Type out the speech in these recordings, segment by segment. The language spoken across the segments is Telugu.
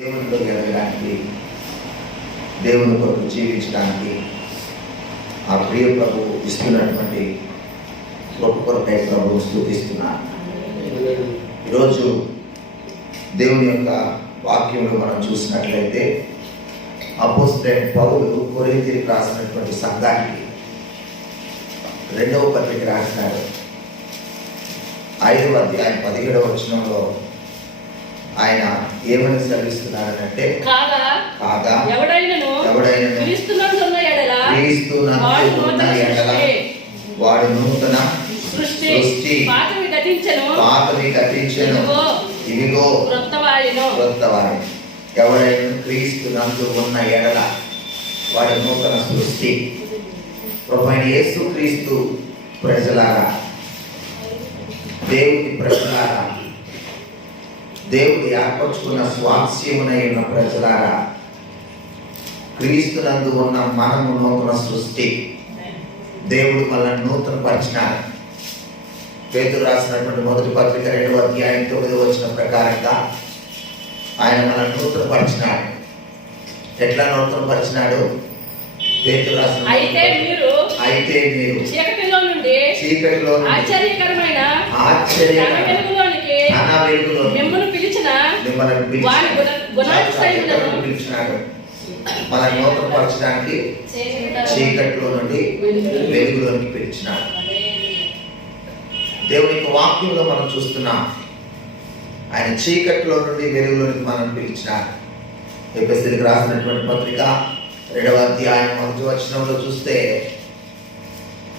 దేవునిలో ఎదగడానికి, దేవుని కొరకు జీవించడానికి ఆ ప్రియ ప్రభు ఇస్తున్నటువంటి గొప్ప కొరకై ప్రభు స్తుతిస్తున్నాను. ఈరోజు దేవుని యొక్క వాక్యంలో మనం చూసినట్లయితే అపోస్తలుడైన పౌలు కొరింథీయులకు రాసినటువంటి సంఘానికి 2వ పత్రిక రాసినాడు. 5వ అధ్యాయం 17వ వచనంలో ఆయన ఏమని సెలవిస్తున్నారంటే, కాగా ఎవడైనను క్రీస్తునందున్న ఎడల వాడు నూతన సృష్టి, పాతవి గతించెను ఇవిగో క్రొత్తవాయెను. ఎవడైనా క్రీస్తునందు ఉన్న ఎడల వాడు నూతన సృష్టి. ప్రభువైన యేసు క్రీస్తు ప్రజలారా, దేవుని ప్రజలారా, దేవుడు ఏర్పరచుకున్న స్వాస్యమునైన ప్రజలారా, క్రీస్తునందు ఉన్న మనము నూతన సృష్టి. దేవుడు మనల్ని నూతన పరిచినాడు. పేతురు రాసినటువంటి మొదటి పత్రిక 2వ అధ్యాయం 9వ వచనం ప్రకారంగా ఆయన మనల్ని నూతన పరిచినాడు. ఎట్లా నూతన పరిచినాడు? పేతురు రాసిన అయితే మీరు చీకటిలో నుండి ఆశ్చర్యకరమైన వెలుగులో మిమ్మల్ని పిలిచిన పిలిచినాడు. మన నూతన పరచడానికి చీకటిలో నుండి వెలుగులోనికి పిలిచినాడు. దేవుని యొక్క వాక్యంలో మనం చూస్తున్నాం, ఆయన చీకటిలో నుండి వెలుగులోనికి మనం పిలిచినాడు. ఎఫెసీయులకు రాసినటువంటి పత్రిక 2వ అధ్యాయం 1వ వచనంలో చూస్తే,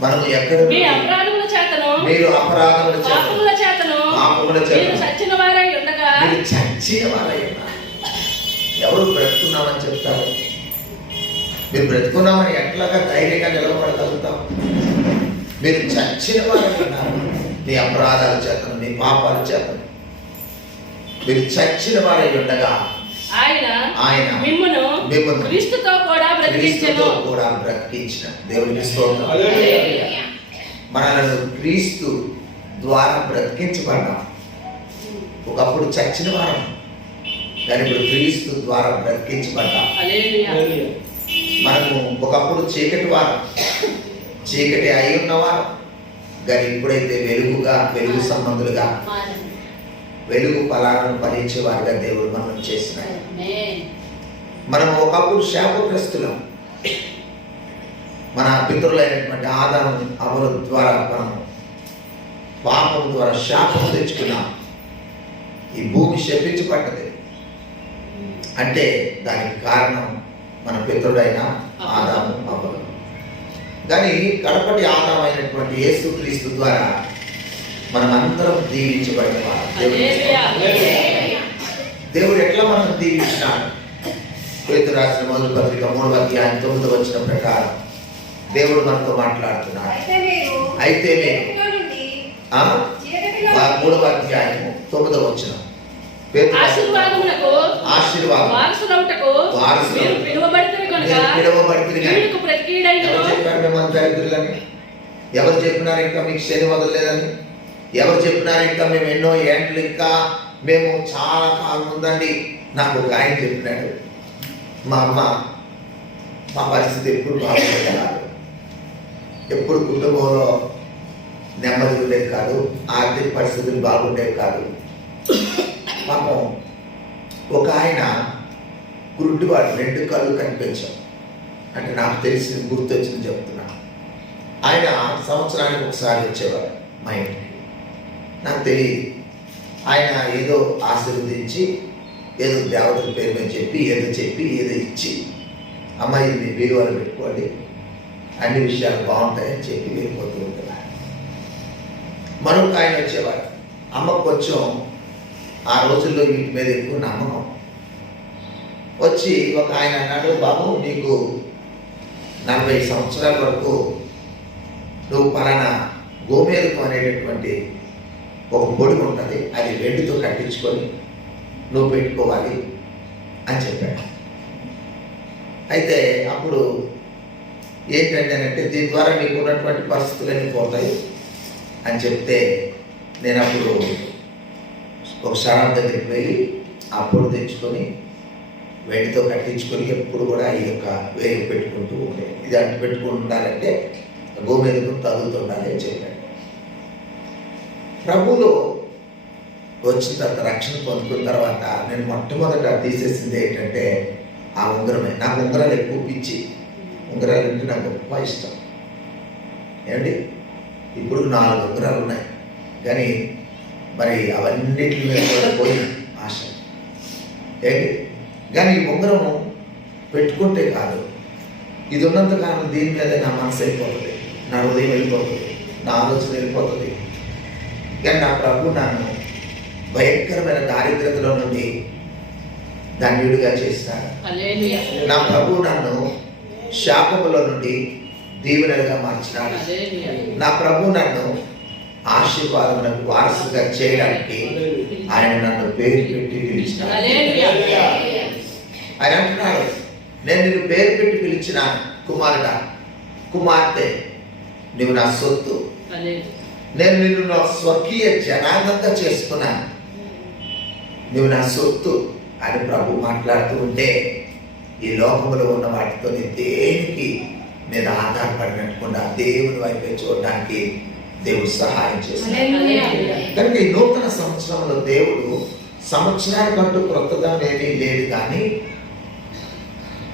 మనము ఎక్కడ మీరు అపరాధముల చేతను చచ్చిన వారై ఉండగా, ఎవరు బ్రతుకున్నామని చెప్తారు? మీరు బ్రతుకున్నామని ఎట్లాగా ధైర్యంగా నిలబడగలుగుతాం? మీరు చచ్చిన వారై ఉన్నారు. మీ అపరాధాల చేతను, మీ పాపాల చేతను మీరు చచ్చిన వారై ఉండగా ఆయన మిమ్మును క్రీస్తుతో కూడా బ్రతికించిన దేవునికి స్తోత్రం. మనలను క్రీస్తు ద్వారా బ్రతికించబడ్డాం. ఒకప్పుడు చచ్చిన వారం, కానీ ఇప్పుడు క్రీస్తు ద్వారా బ్రతికించబడ్డాం. మనము ఒకప్పుడు చీకటి వారం, చీకటి అయి ఉన్నవారు, కానీ ఇప్పుడైతే వెలుగు సంబంధులుగా, వెలుగు ఫలాలను ఫలించేవారుగా దేవుడు మనం చేసినాడు. మనం ఒకప్పుడు శాపగ్రస్తులం. మన పితరులైనటువంటి ఆదాము అమలు ద్వారా మనం పాపం ద్వారా శాపం తెచ్చుకున్నాం. ఈ భూమి శపించబడ్డది అంటే దానికి కారణం మన పితరుడైన ఆదాము అమలు. కానీ కడపటి ఆదాము అయినటువంటి యేసు క్రీస్తు ద్వారా మనం అందరం దీవించబడినవారు. దేవుడు ఎట్లా మనం దీవించినాడు? పేతురు రాసిన మొదటి పత్రిక 3వ అధ్యాయం 9వ వచనం ప్రకారం దేవుడు మనతో మాట్లాడుతున్నాడు. అయితే 3వ అధ్యాయం 9వ వచనం, ఎవరు చెప్పినారు ఇంకా మీకు శని వదలలేదని? ఎవరు చెప్పినారు ఇంకా మేము ఎన్నో ఏండ్లు, ఇంకా మేము చాలా కాలం ఉందండి? నాకు ఒక ఆయన చెప్పినాడు, మా అమ్మ మా పరిస్థితి ఎప్పుడు బాగుండేది కాదు, ఎప్పుడు కుటుంబంలో నెమ్మది ఉండేది కాదు, ఆర్థిక పరిస్థితులు బాగుండేవి కాదు. పాపం ఒక ఆయన గురుడివాడు, 2 కళ్ళు కనిపించాం. అంటే నాకు తెలిసి గుర్తొచ్చింది చెప్తున్నా. ఆయన సంవత్సరానికి ఒకసారి వచ్చేవాడు మా ఇంటికి. నాకు తెలియదు, ఆయన ఏదో ఆశీర్వదించి, ఏదో దేవతల పేరు మీద చెప్పి ఏదో ఇచ్చి, అమ్మ ఇది మీ విలువలు పెట్టుకోండి, అన్ని విషయాలు బాగుంటాయని చెప్పి వెళ్ళిపోతూ ఉంటున్నారు. మరొక ఆయన వచ్చేవాడు. అమ్మ కొంచెం ఆ రోజుల్లో వీటి మీద ఎక్కువ నమ్మకం. వచ్చి ఒక ఆయన అన్నాడు, బాబు నీకు 40 సంవత్సరాల వరకు నువ్వు పలానా గోమేరుకు అనేటటువంటి ఒక పొడి ఉంటుంది, అది వెండితో కట్టించుకొని నువ్వు పెట్టుకోవాలి అని చెప్పాడు. అయితే అప్పుడు ఏంటంటే, దీని ద్వారా నీకు ఉన్నటువంటి పరిస్థితులన్నీ పోతాయి అని చెప్తే, నేను అప్పుడు ఒక క్షణం దగ్గరికి వెళ్ళి ఆ పొడి తెచ్చుకొని వెండితో కట్టించుకొని ఎప్పుడు కూడా ఈ యొక్క వేలు పెట్టుకుంటూ ఉండే, ఇది అంటు పెట్టుకుంటున్నారంటే భూమి మీద తగులుతుండాలి అని చెప్పాడు. ప్రభువులో వచ్చిన తర్వాత రక్షణ పొందుకున్న తర్వాత నేను మొట్టమొదట తీసేసింది ఏంటంటే ఆ ఉంగరమే. నాకు ఉంగరాలు ఎక్కువ పిచ్చి, ఉంగరాలు అంటే నాకు గొప్ప ఇష్టం. ఏమండి, ఇప్పుడు 4 ఉంగరాలు ఉన్నాయి, కానీ మరి అవన్నిటి మీద కూడా పోయి ఆశ ఏంటి. కానీ ఈ ఉంగరము పెట్టుకుంటే కాదు, ఇది ఉన్నంత కాలం దీని మీద నా మనసు వెళ్ళిపోతుంది, నా హృదయం వెళ్ళిపోతుంది, నా ఆలోచన వెళ్ళిపోతుంది. కానీ నా ప్రభు నన్ను భయంకరమైన దారిద్రతలో నుండి ధన్యుడిగా చేసినాడు. నా ప్రభు నన్ను శాపములో నుండి దీవెనలుగా మార్చినాడు. నా ప్రభు నన్ను ఆశీర్వాదములకు వారసుగా చేయడానికి ఆయన నన్ను పేరు పెట్టి పిలిచినాడు. ఆయన అంటున్నాడు, నేను నిన్ను పేరు పెట్టి పిలిచిన కుమారుడా, కుమార్తె, నువ్వు నా సొత్తు, నేను నిన్ను నా స్వకీయ జనాంగంగా చేసుకున్నాను, నువ్వు నా సొత్తు అని ప్రభు మాట్లాడుతూ ఉంటే ఈ లోకంలో ఉన్న వాటితో దేనికి నేను ఆధారపడినట్టుకుండా దేవుని వైపే చూడడానికి దేవుడు సహాయం చేస్తాడు. కనుక ఈ నూతన సంవత్సరంలో దేవుడు సంవత్సరానికంటూ క్రొత్తదనం ఏమీ లేదు, కానీ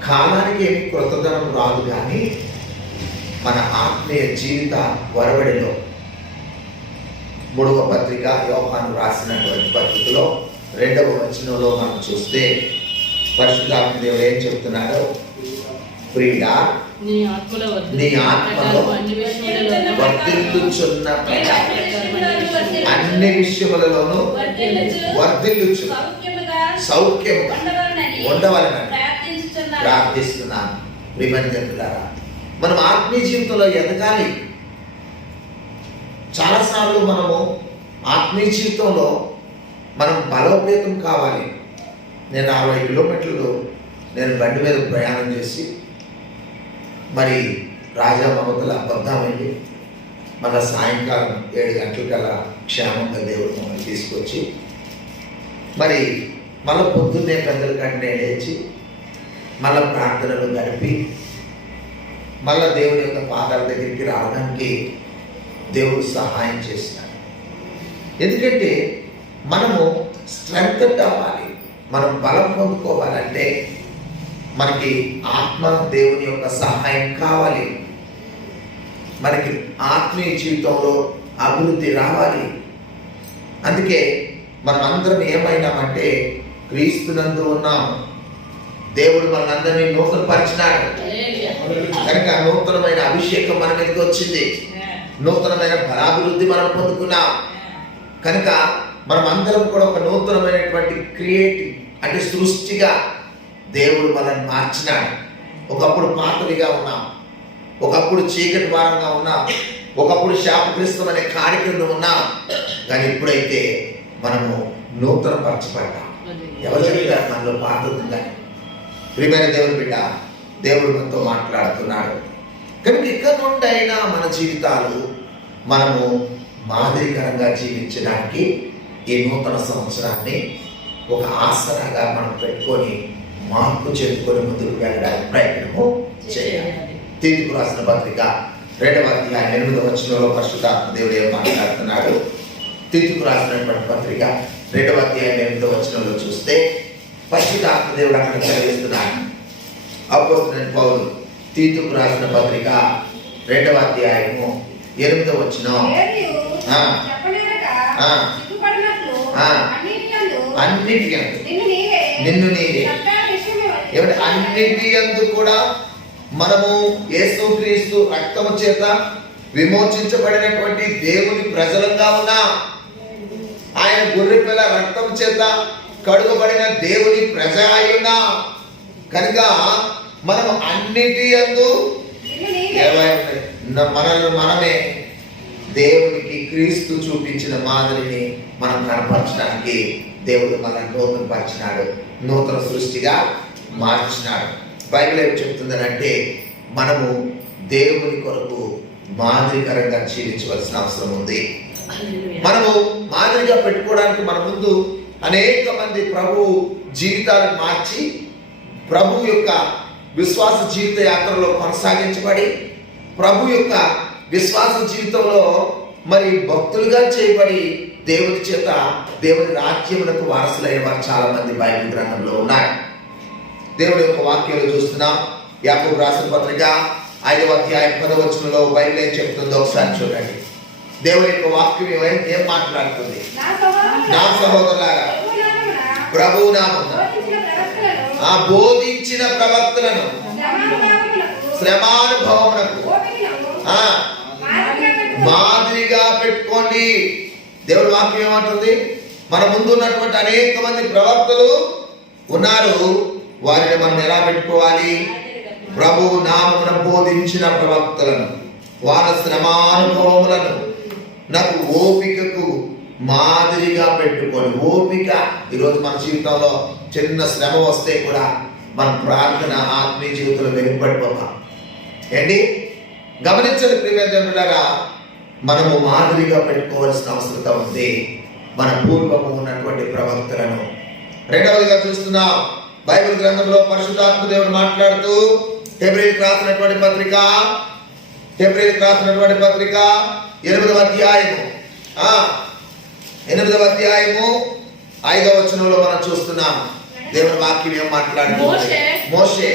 కాలానికి ఏమి క్రొత్తదనం రాదు, కానీ మన ఆత్మీయ జీవిత వరవడిలో 3వ పత్రిక యోహాను రాసినటువంటి పత్రికలో 2వ వచనంలో మనం చూస్తే పరిశుద్ధాత్మ దేవుడు ఏం చెప్తున్నాడో, ప్రియుడా నీ ఆత్మలో వర్ధిల్లుచున్న అన్ని విషయములలోనూ వర్ధిల్లుచు సౌఖ్యముగా ఉండవలెనని ప్రార్థిస్తున్నాను. ప్రియమైన జనులారా, మనం ఆత్మీయ జీవితంలో ఎదగాలి. చాలాసార్లు మనము ఆత్మీయ జీవితంలో మనం బలోపేతం కావాలి. నేను 60 కిలోమీటర్లు నేను బండి మీద ప్రయాణం చేసి మరి రాజామమతల అబద్ధం వెళ్ళి మళ్ళీ సాయంకాలం 7 గంటలకల్లా క్షేమంగా దేవుడు మమ్మల్ని తీసుకొచ్చి మరి మళ్ళీ పొద్దున్నే పెద్దల కంటే లేచి మళ్ళీ ప్రార్థనలు గడిపి మళ్ళీ దేవుని యొక్క పాదాల దగ్గరికి రావడానికి దేవుడు సహాయం చేసినాడు. ఎందుకంటే మనము స్ట్రెంగ్త్ అవ్వాలి, మనం బలం పొందుకోవాలంటే మనకి ఆత్మ దేవుని యొక్క సహాయం కావాలి, మనకి ఆత్మీయ జీవితంలో అభివృద్ధి రావాలి. అందుకే మనం అందరం ఏమైనామంటే క్రీస్తునందు ఉన్నాం. దేవుడు మనందరినీ నూతనపరిచినాడు కనుక నూతనమైన అభిషేకం మన మీదకి వచ్చింది, నూతనమైన బలాభివృద్ధి మనం పొందుకున్నాం. కనుక మనం అందరం కూడా ఒక నూతనమైనటువంటి క్రియేటివ్ అంటే సృష్టిగా దేవుడు మనల్ని మార్చినాడు. ఒకప్పుడు పాతవిగా ఉన్నాం, ఒకప్పుడు చీకటి వారంగా ఉన్నాం, ఒకప్పుడు శాపగ్రస్తం అనే కార్యక్రమం ఉన్నాం. కానీ ఇప్పుడైతే మనము నూతన పరచబడ్డాం. ఎవరు చెప్తారు మనలో పాత ఉందని? ప్రియమైన దేవుని బిడ్డ, దేవుడు మనతో మాట్లాడుతున్నాడు. కనుక ఇక్కడ నుండి అయినా మన జీవితాలు మనము మాదిరికరంగా జీవించడానికి ఈ నూతన సంవత్సరాన్ని ఒక ఆసరాగా మనం పెట్టుకొని మార్పు చెందుకొని ముందుకు వెళ్ళడానికి ప్రయత్నము చేయాలి. తీతుకు రాసిన పత్రిక 2వ అధ్యాయం 8వ వచనంలో పరిశుద్ధాత్మ దేవుడు ఏం మాట్లాడుతున్నాడు? తీతుకు రాసినటువంటి పత్రిక 2వ అధ్యాయం 8వ వచనంలో చూస్తే పరిశుద్ధాత్మ దేవుడు అక్కడ చదివిస్తున్నాడు. అపోస్తలుడైన పౌలు తీతుకు రాసిన పత్రిక 2వ అధ్యాయము 8వ వచనం, అన్నిటి నిన్ను నీవే ఏమంటే అన్నిటి యందు కూడా మనము యేసుక్రీస్తు రక్తము చేత విమోచించబడినటువంటి దేవుని ప్రజలంగా ఉన్నాం. ఆయన గొర్రెపిల్ల రక్తం చేత కడుగబడిన దేవుని ప్రజ అయి ఉన్నాం. కనుక మనము అన్నిటి యందు మనల్ని మనమే దేవునికి క్రీస్తు చూపించిన మాదిరిని మనం కనపరచడానికి దేవుడు మనల్ని నూతనపరిచినాడు, నూతన సృష్టిగా మార్చినాడు. బైబిల్ ఏం చెప్తుందనంటే మనము దేవుని కొరకు మాదిరికరంగా జీవించవలసిన అవసరం ఉంది. మనము మాదిరిగా పెట్టుకోవడానికి మన ముందు అనేక మంది ప్రభు జీవితాలను మార్చి ప్రభు యొక్క విశ్వాస జీవిత యాత్రలో కొనసాగించబడి ప్రభు యొక్క విశ్వాస జీవితంలో మరి భక్తులుగా చేయబడి దేవుని చేత దేవుని రాజ్యమునకు వారసులైన వారు చాలా మంది బైబిల్ గ్రంథంలో ఉన్నారు. దేవుని యొక్క వాక్యంలో చూస్తున్నాం. యాకోబు రాసిన పత్రిక 5వ అధ్యాయం 10వ వచనంలో బైబిల్ ఏం చెప్తుందో ఒకసారి చూడండి. దేవుని యొక్క వాక్యం ఏం మాట్లాడుతుంది? నా సహోదరులారా, ప్రభువు నామమున బోధించిన ప్రవక్తలను శ్రమానుభవమునకు మాదిరిగా పెట్టుకోండి. దేవుడి వాక్యం ఏమంటుంది? మన ముందు ఉన్నటువంటి అనేక మంది ప్రవక్తలు ఉన్నారు. వారిని మనం ఎలా పెట్టుకోవాలి? ప్రభువు నామమున బోధించిన ప్రవక్తలను, వారి శ్రమానుభవములను నాకు ఓపికకు మాదిరిగా పెట్టుకొని. ఓపిక ఈరోజు మన జీవితంలో చిన్న శ్రమ వస్తే కూడా మన ప్రార్థన ఆత్మీయ జీవితంలో వెనుకబడిపోతాం. ఏంటి గమనించండి ప్రియమిత్రులారా, మనము మాదిరిగా పెట్టుకోవాల్సిన అవసరం ఉంది మన పూర్వము ఉన్నటువంటి ప్రవక్తలను. రెండవదిగా చూస్తున్నాం బైబిల్ గ్రంథంలో పరిశుద్ధాత్మ దేవుడు మాట్లాడుతూ హెబ్రీయులకు రాసినటువంటి పత్రిక 8వ అధ్యాయము 5వ వచనంలో మనం చూస్తున్నాం. దేవుని వాక్యం ఏం మాట్లాడుతుంది? మోషే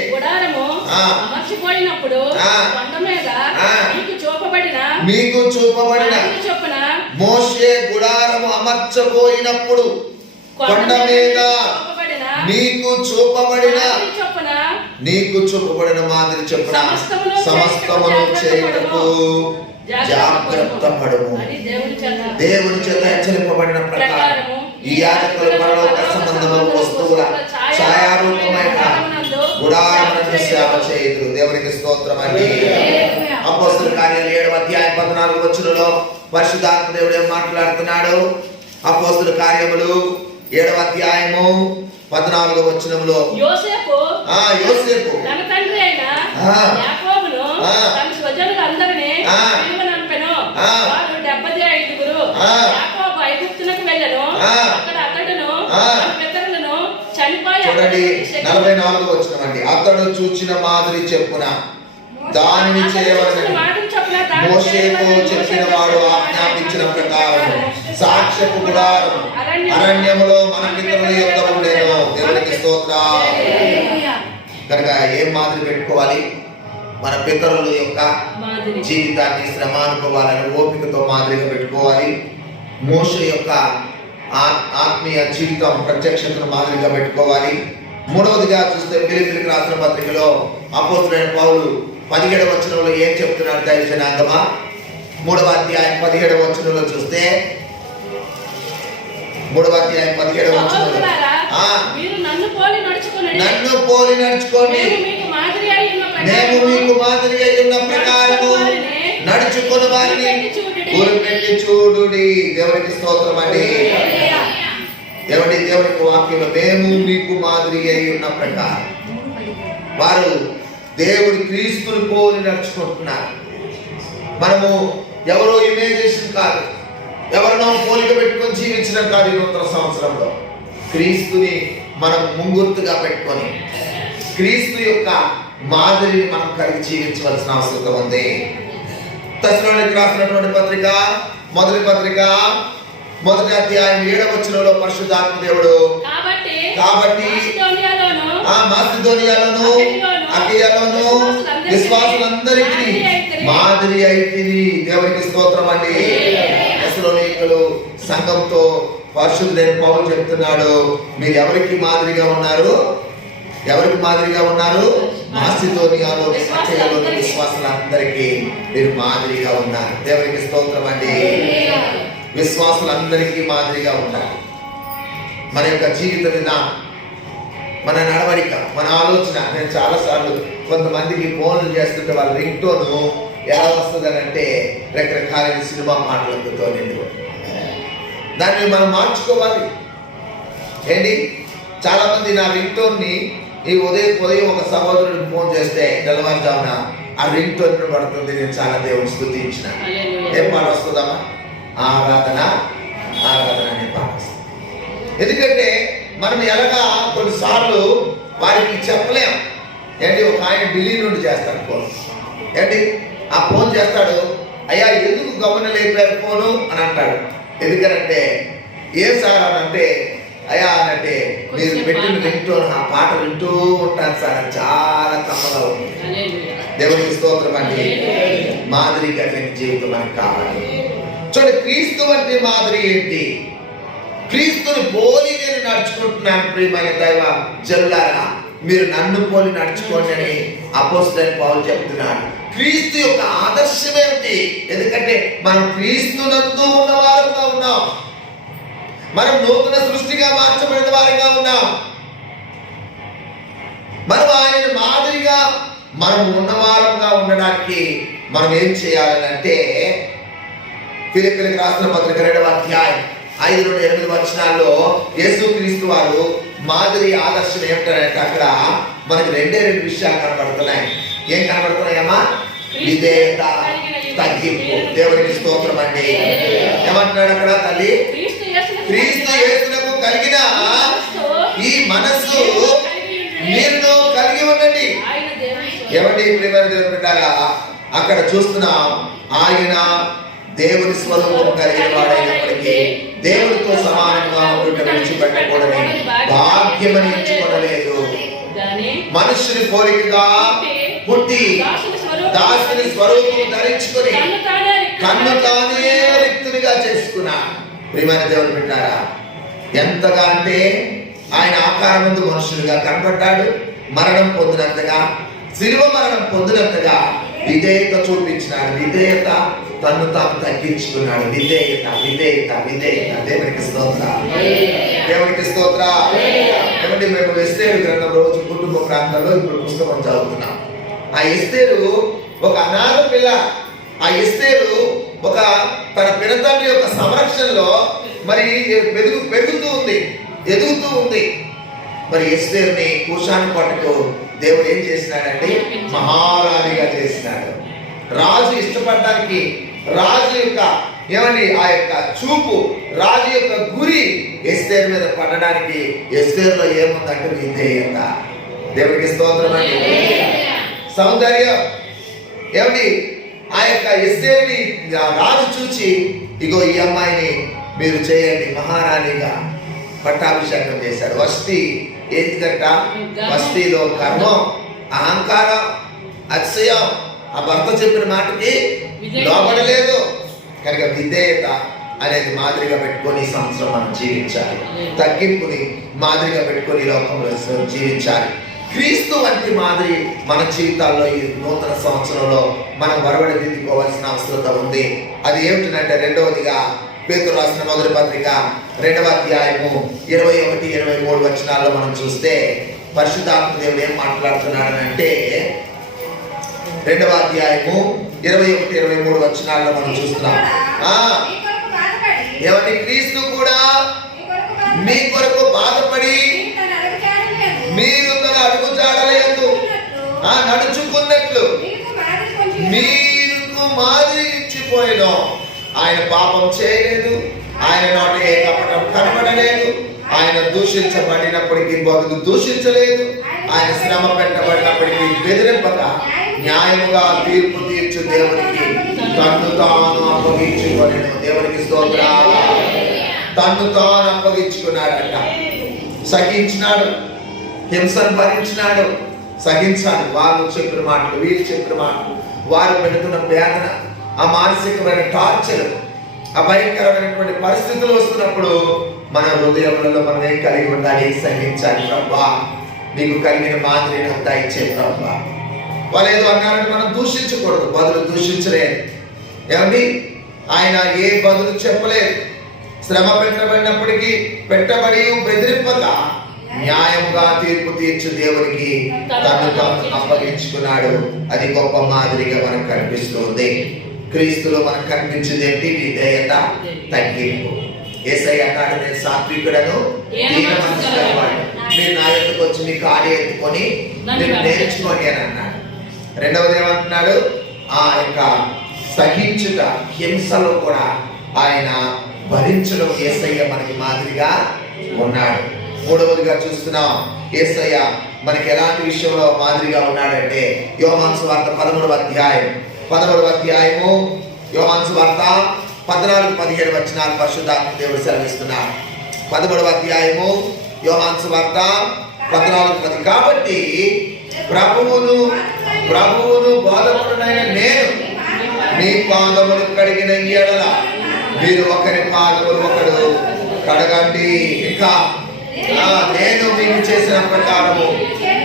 మీకు చూపబడిన మోషే గుడారము అమర్చబోయినప్పుడు కొండ మీద నీకు చూపబడిన మాదిరి చొప్పున సమస్తమును చేయుటకు జాగ్రత్త పడుము. దేవుని చేత హెచ్చరింపబడిన ప్రకారం ఈ యాజకుల పరలోక సంబంధమైన వస్తువుల ఛాయారూపమైన గుడారమునందు సేవ చేయుదురు. దేవునికి స్తోత్రం అండి. అపోస్తలుల కార్యాలు 7వ అధ్యాయం 14వ వచనంలో పరిశుద్ధాత్మ దేవుడు ఏం మాట్లాడుతున్నాడు? అపోస్తలుల కార్యములు 7వ అధ్యాయము 14వ వచనంలో యోసేపు తన తండ్రి అయిన యాకోబును తన స్వజనులందరినీ పిలువనంపెను. వారు 75 యాకోబు ఐగుప్తునకు వెళ్ళెను. అక్కడ అతడును తన పితరులను చనిపోయి. చూడండి 44వ వచనం అండి. అతడు చూచిన మాదిరి చెప్పున దానిని చేయవలెను. మోషేకు చెప్పిన వాడు ఆజ్ఞాపించిన ప్రకారం సాక్ష్యపు గుడారం అరణ్యములో మన పితరుల యొక్క ఉండేను. దేవునికి స్తోత్రం. కనుక ఏం మాదిరి పెట్టుకోవాలి? మన పితరుల యొక్క జీవితాన్ని శ్రమానుభవాలను ఓపికతో మాదిరిగా పెట్టుకోవాలి. మోషే యొక్క ఆత్మీయ జీవితం ప్రత్యక్షతను మాదిరిగా పెట్టుకోవాలి. మూడవదిగా చూస్తే ఫిలిప్పీయులకు రాసిన పత్రికలో అపోస్తలుడైన పౌలు 17వ వచనంలో ఏం చెప్తున్నాడు? దైవ జనాంగమా 3వ అధ్యాయం 17వ వచనంలో చూస్తే 3వ అధ్యాయం 17వ వచనంలో నన్ను పోలి నడుచుకోండి, మేము మీకు మాదిరి అయి ఉన్న ప్రకారము నడుచుకుని వారిని గురిపెట్టి చూడుడి. దేవునికి స్తోత్రం అండి. దేవునికి వాక్యంలో మేము మీకు మాదిరి అయి ఉన్న ప్రకారం వారు దేవుడి క్రీస్తుని పోలి నడుచుకుంటున్నారు. మనము ఎవరో ఇమేజేషన్ కాదు, ఎవరినో పోలిక పెట్టుకొని జీవించడం కాదు. ఈ నూతన సంవత్సరంలో క్రీస్తుని మనం ముంగుర్తుగా పెట్టుకొని క్రీస్తు యొక్క మాదిరిని మనం కలిగి జీవించవలసిన అవసరం ఉంది. తెస్సలోనికీయులకు రాసినటువంటి పత్రిక మొదటి అధ్యాయం 7వ వచనంలో పరిశుద్ధాత్మ దేవుడు కాబట్టి మాసిదోనియాలోను అఖియలోను విశ్వాసులందరికీ మాదిరి అయితిరి. దేవునికి స్తోత్రం అండి. తెస్సలోనికీయులు సంఘంతో పరిశుద్ధుడైన పౌలు చెప్తున్నాడు, మీరు ఎవరికి మాదిరిగా ఉన్నారు? మాసిదోనియాలో అఖియలోని విశ్వాసులందరికీ మీరు మాదిరిగా ఉన్నారు. దేవునికి స్తోత్రం అండి. విశ్వాసులందరికీ మాదిరిగా ఉన్నారు. మన యొక్క జీవిత విధానం, మన నడవడిక, మన ఆలోచన. నేను చాలాసార్లు కొంతమందికి ఫోన్లు చేస్తుంటే వాళ్ళ రింగ్ టోను ఎలా వస్తుందని అంటే రకరకాలైన సినిమా పాటలతో నిండి దాన్ని మనం మార్చుకోవాలి. ఏంటి చాలా మంది నా రింగ్ టోన్ని ఈ ఉదయం ఒక సహోదరుడికి ఫోన్ చేస్తే తెల్లవారుజామున ఆ రింగ్ టోన్ పడుతుంది. నేను చాలా దేవుని స్తుతించిన. ఏం పాట వస్తుందమ్మా? ఆరాధన అనే పాట. ఎందుకంటే మనం ఎలాగా కొన్నిసార్లు వారికి చెప్పలేం. ఏంటి, ఒక ఆయన ఢిల్లీ నుండి చేస్తాడు ఫోన్. ఏంటి, ఆ ఫోన్ చేస్తాడు, అయ్యా ఎందుకు గమన లేపారు ఫోను అని అంటాడు. ఎందుకనంటే ఏ సార్ అని అంటే, అయ్యా అనంటే మీరు పెట్టిన వింటూ ఆ పాట వింటూ ఉంటాను సార్, అని చాలా కమ్మగా ఉంది. దేవునికి స్తోత్రం అండి. మాదిరి కలిగిన జీవితం మనకు కావాలి. చూడండి, క్రీస్తు వంటి మాదిరి ఏంటి? క్రీస్తుని పోలి నేను నడుచుకుంటున్నాను. ప్రియమైన దైవ జనులారా, మీరు నన్ను పోలి నడుచుకోండి అని అపోస్తలుడైన పౌలు చెప్తున్నాడు. క్రీస్తు యొక్క ఆదర్శం ఏమిటి? ఎందుకంటే మనం క్రీస్తునందు ఉన్నవారుగా ఉన్నాం. మనం నూతన సృష్టిగా మార్చబడిన వారిగా ఉన్నాం. మనం ఆయన మాదిరిగా మనం ఉన్నవారంగా ఉండడానికి మనం ఏం చేయాలని అంటే, ఫిలిప్పీయులకు రాసిన పత్రిక 2వ అధ్యాయం 5-8 వచనాల్లో యేసుక్రీస్తు వారు మాదిరి ఆదర్శం ఏమిటంటే అక్కడ మనకి రెండే విషయాలు కనబడుతున్నాయి. ఏం కనబడుతున్నాయమ్మా? విధేయత, తగ్గింపు. దేవునికి స్తోత్రం అండి. ఏమంటున్నాడు అక్కడ? తల్లి, క్రీస్తు యేసునకు కలిగిన ఈ మనస్సు మీరు కలిగి ఉండండి. ఏమండి ప్రియమైన దేవుని బిడ్డలారా, అక్కడ చూస్తున్నాం, ఆయన దేవుని స్వరూపం కలిగిన వాడైనప్పటికీ దేవుడితో సమానంగా ఉండుట విడిచిపెట్టకూడదని భాగ్యమని ఎంచుకోవలేదు. మనుష్యుని పోలికగా పుట్టి దాసుని స్వరూపం ధరించుకొని కన్ను తానే రిక్తునిగా చేసుకున్నాడు. ప్రియమైన దేవుని బిడ్డలారా, ఎంతగా అంటే ఆయన ఆకారం ముందు మనుషులుగా కనబడ్డాడు. మరణం పొందినంతగా, శిలువ మరణం పొందినంతగా విధేయత చూపించినాడు. విధేయత, తను తాను తగ్గించుకున్నాడు. విధేయత, విధేయత, విధేయత. దేవునికి స్తోత్ర, దేవునికి స్తోత్ర. ఏమంటే మేము ఎస్తేరు గ్రంథం రోజు కుటుంబ ప్రాంతాల్లో ఇప్పుడు పుస్తకం చదువుతున్నాం. ఆ ఎస్తేరు ఒక అనాథ పిల్ల. ఆ ఎస్తేరు ఒక తన పినతండ్రి యొక్క సంరక్షణలో మరి పెరుగుతూ ఉంది, ఎదుగుతూ ఉంది. మరి ఎస్తేరుని కూషాను పట్టుకు దేవుడు ఏం చేసినాడంటే మహారాణిగా చేసినాడు. రాజు ఇష్టపడడానికి, రాజు యొక్క ఏమని ఆ యొక్క చూపు, రాజు యొక్క గురి ఎస్తేరు మీద పడడానికి ఎస్తేరులో ఏముందంటే విధేయత. దేవుడికి స్తోత్రం అండి. సౌందర్యం ఏమండి, ఆ యొక్క ఎస్తేరుని రాజు చూచి, ఇగో ఈ అమ్మాయిని మీరు చేయండి మహారాణిగా పట్టాభిషేకం చేశాడు. వస్తీ ఎందుకంట? వస్తీలో గర్వం, అహంకారం, అతిశయం ఆ భర్త చెప్పిన మాటకి లోబడలేదు. కనుక విధేయత అనేది మాదిరిగా పెట్టుకొని ఈ సంవత్సరం మనం జీవించాలి. తగ్గింపుని మాదిరిగా పెట్టుకొని లోకంలో జీవించాలి. క్రీస్తు వంటి మాదిరి మన జీవితాల్లో ఈ నూతన సంవత్సరంలో మనం వరవడి దిద్దుకోవాల్సిన అవసరం ఉంది. అది ఏమిటంటే, రెండవదిగా పేతురు రాసిన మొదటి పత్రిక 2వ అధ్యాయము 21-23 వచనాల్లో మనం చూస్తే పరిశుద్ధాత్మ దేవుడు ఏం మాట్లాడుతున్నాడు అంటే, 2వ అధ్యాయము 21-23 వచనాల్లో మనం చూస్తున్నాం. ఏమంటే, క్రీస్తు కూడా మీ కొరకు బాధపడి మీరు తన అడుగు జాడలేదు నడుచుకున్నట్లు మీకు మాదిరి ఇచ్చిపోయిన. ఆయన పాపం చేయలేదు, ఆయన నోట ఏ కపటం కనబడలేదు, ఆయన దూషించబడినప్పటికీ బదులు దూషించలేదు, ఆయన శ్రమ పెట్టబడినప్పటికీ బెదిరింపక న్యాయముగా తీర్పు తీర్చు దేవునికి తన్ను తాను అప్పగించుకొనెను. దేవునికి స్తోత్రాలు. తన్ను తాను అప్పగించుకున్నాడట. సహించినాడు, హింసను భరించినాడు. సహించాలి. వాళ్ళు చెప్పిన మాటలు, వీళ్ళు చెప్పిన మాటలు, వారు పెడుతున్న వేదన, ఆ మానసికమైన టార్చర్, ఆ భయంకరమైనటువంటి పరిస్థితులు వస్తున్నప్పుడు మన హృదయంలో మనం ఏం కలిగి ఉండాలి? సహించాలి. ప్రభా, నీకు కలిగిన మాదిరి అంతా ఇచ్చే ప్రభా. వాళ్ళు ఏదో అన్నారని మనం దూషించకూడదు, బదులు దూషించలేదు. ఏమండి, ఆయన ఏ బదులు చెప్పలేదు. శ్రమ పెట్టబడినప్పటికీ పెట్టబడి బెదిరింపక న్యాయంగా తీర్పు తీర్చు దేవునికి తను తాను అప్పగించుకున్నాడు. అది గొప్ప మాదిరిగా మనకు కనిపిస్తుంది. క్రీస్తులో మనకు కనిపించింది ఏంటి? విధేయత, తగ్గింపు. యేసయ్య అన్నాడు, నేను సాత్వికుడను, దీన మనసు గలవాడు. మీరు నా యొద్దకు వచ్చి మీ కాడి ఎత్తుకొని మీరు నేర్చుకోండి అని అన్నాడు. రెండవది ఏమంటున్నాడు? ఆ యొక్క సహించుట, హింసలో కూడా ఆయన భరించడం యేసయ్య మనకి మాదిరిగా ఉన్నాడు. మూడవదిగా చూస్తున్నాం, యేసయ్య మనకి ఎలాంటి విషయంలో మాదిరిగా ఉన్నాడంటే యోహాను సువార్త 13వ అధ్యాయము యోహాను సువార్త 14-17 వచనాలు పరిశుద్ధాత్మ దేవుడు సెలవిస్తున్నారు. 13వ అధ్యాయము యోహాను సువార్త 14-10. కాబట్టి ప్రభువును బోధకుడైన నేను మీ పాదములు కడిగిన ఎడల మీరు ఒకరి పాదములు ఒకడు కడగండి. ఇంకా నేను మీకు చేసిన ప్రకారము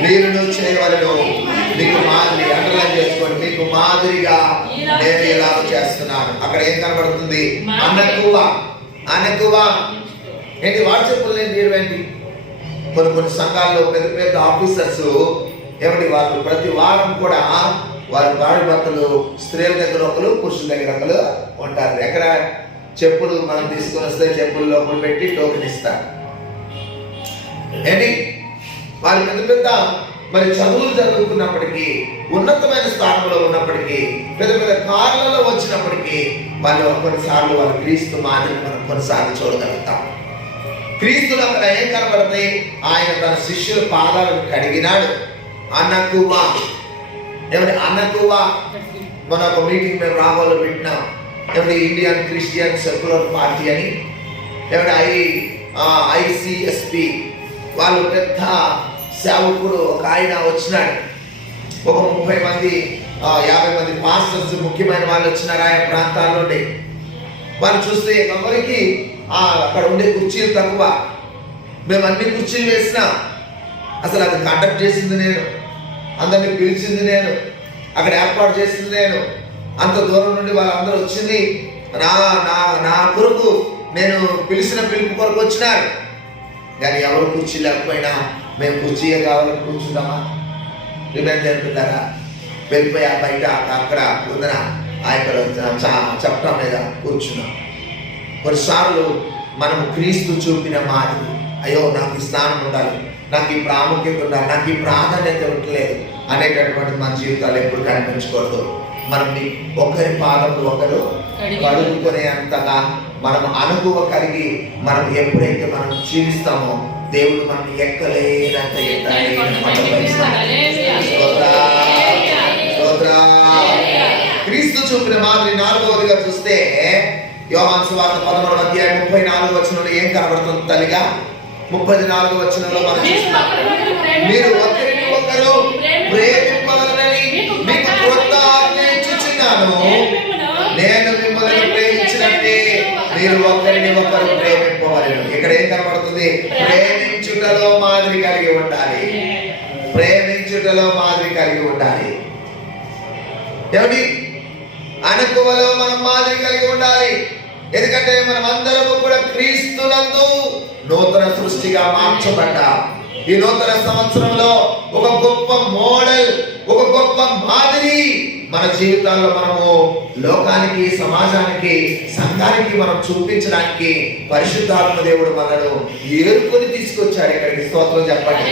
మీరు చేయవలను. మీకు మాదిరి అండర్లైన్ చేసుకోండి. మీకు మాదిరిగా నేను ఇలా చేస్తున్నాను. అక్కడ ఏం కనబడుతుంది? అనకువ ఏంటి? వాట్సాప్ ఏంటి? కొన్ని సంఘాల్లో పెద్ద ఆఫీసర్స్ ఏమిటి, వాళ్ళు ప్రతి వారం కూడా వారి భార్య భర్తలు స్త్రీల దగ్గర ఒకరు, పురుషుల దగ్గర ఒకరు ఉంటారు. ఎక్కడ చెప్పులు మనం తీసుకొని వస్తే చెప్పులు లోపల పెట్టి టోకెన్ ఇస్తారు. ఏంటి, వాళ్ళు పెద్ద మరి చదువులు చదువుకున్నప్పటికీ, ఉన్నతమైన స్థానంలో ఉన్నప్పటికీ, పెద్ద కార్లలో వచ్చినప్పటికీ వాళ్ళు కొన్నిసార్లు వాళ్ళు క్రీస్తు మాదిరిని మనం కొన్నిసార్లు చూడగలుగుతాం. క్రీస్తులు అక్కడ ఏం కనబడితే ఆయన తన శిష్యుల పాదాలను కడిగినాడు. అనకువ మన ఒక మీటింగ్ మేము రామోలో పెట్టినాం. ఇండియన్ క్రిస్టియన్ సెక్యులర్ పార్టీ అని ICSP వాళ్ళు పెద్ద సేవకుడు ఒక ఆయన వచ్చినాడు. ఒక 30 మంది 50 మంది పాస్టర్స్ ముఖ్యమైన వాళ్ళు వచ్చినారు ఆయా ప్రాంతాల నుండి. వాళ్ళు చూస్తే ఎవరికి అక్కడ ఉండే కుర్చీలు తక్కువ. మేము అన్ని కుర్చీలు వేసినాం. అసలు అది కండక్ట్ చేసింది నేను, అందరినీ పిలిచింది నేను, అక్కడ ఏర్పాటు చేసింది నేను. అంత దూరం నుండి వాళ్ళందరూ వచ్చింది నా కొరకు, నేను పిలిచిన పిలుపు కొరకు వచ్చినారు. కానీ ఎవరు కుర్చీ లేకపోయినా మేము కుర్చీయే కావాలని కూర్చుంటామా? రిమైండ్ జరుగుతారా? వెళ్ళిపోయి బయట అక్కడ ఉందన ఇక్కడ చట్టం మీద కూర్చున్నాం. కొన్నిసార్లు మనం క్రీస్తు చూపిన మాదిరి, అయ్యో నాకు ఈ స్థానం ఉండాలి, నాకు ఈ ప్రాముఖ్యత ఉండాలి, నాకు ఈ ప్రాధాన్యత ఉండలేదు అనేటటువంటి మన జీవితాలు ఎప్పుడు కనిపించకూడదు. మనం ఒకరి పాదములు ఒకరు కడుగుకునే అంతగా మనం అనుభవ కలిగి మనం ఎప్పుడైతే మనం జీవిస్తామో దేవుడు మనం ఎక్కలేనంత క్రీస్తు చూపిన మాదిరి. 4వదిగా చూస్తే యోహాను సువార్త 13వ అధ్యాయం 34వ వచనంలో ఏం కనబడుతుంది తల్లిగా? 34వ వచనంలో మనం మీరు ఒకరిని ఒకరు ప్రేమింపవలనని మీకు క్రొత్త ఆజ్ఞ ఇచ్చుచున్నాను. నేను మిమ్మల్ని ప్రేమించినట్టే మీరు ఒకరిని ఒకరు ప్రేమింపవలెను. ఇక్కడ ఏం కనబడుతుంది? ప్రేమించుటలో మాదిరి కలిగి ఉండాలి. ప్రేమించుటలో మాదిరి కలిగి ఉండాలి. ఏమిటి? అనుకువలో మనం మాదిరి కలిగి ఉండాలి. ఎందుకంటే మనం అందరము కూడా క్రీస్తునందు నూతన సృష్టిగా మార్చబడ్డాం. ఈ నూతన సంవత్సరంలో ఒక గొప్ప మోడల్, ఒక గొప్ప మాదిరి మన జీవితాల్లో మనము లోకానికి, సమాజానికి, సంఘానికి మనం చూపించడానికి పరిశుద్ధాత్మ దేవుడు మనను ఏరుకొని తీసుకొచ్చాడు. ఇక్కడికి స్తోత్రం చెప్పండి.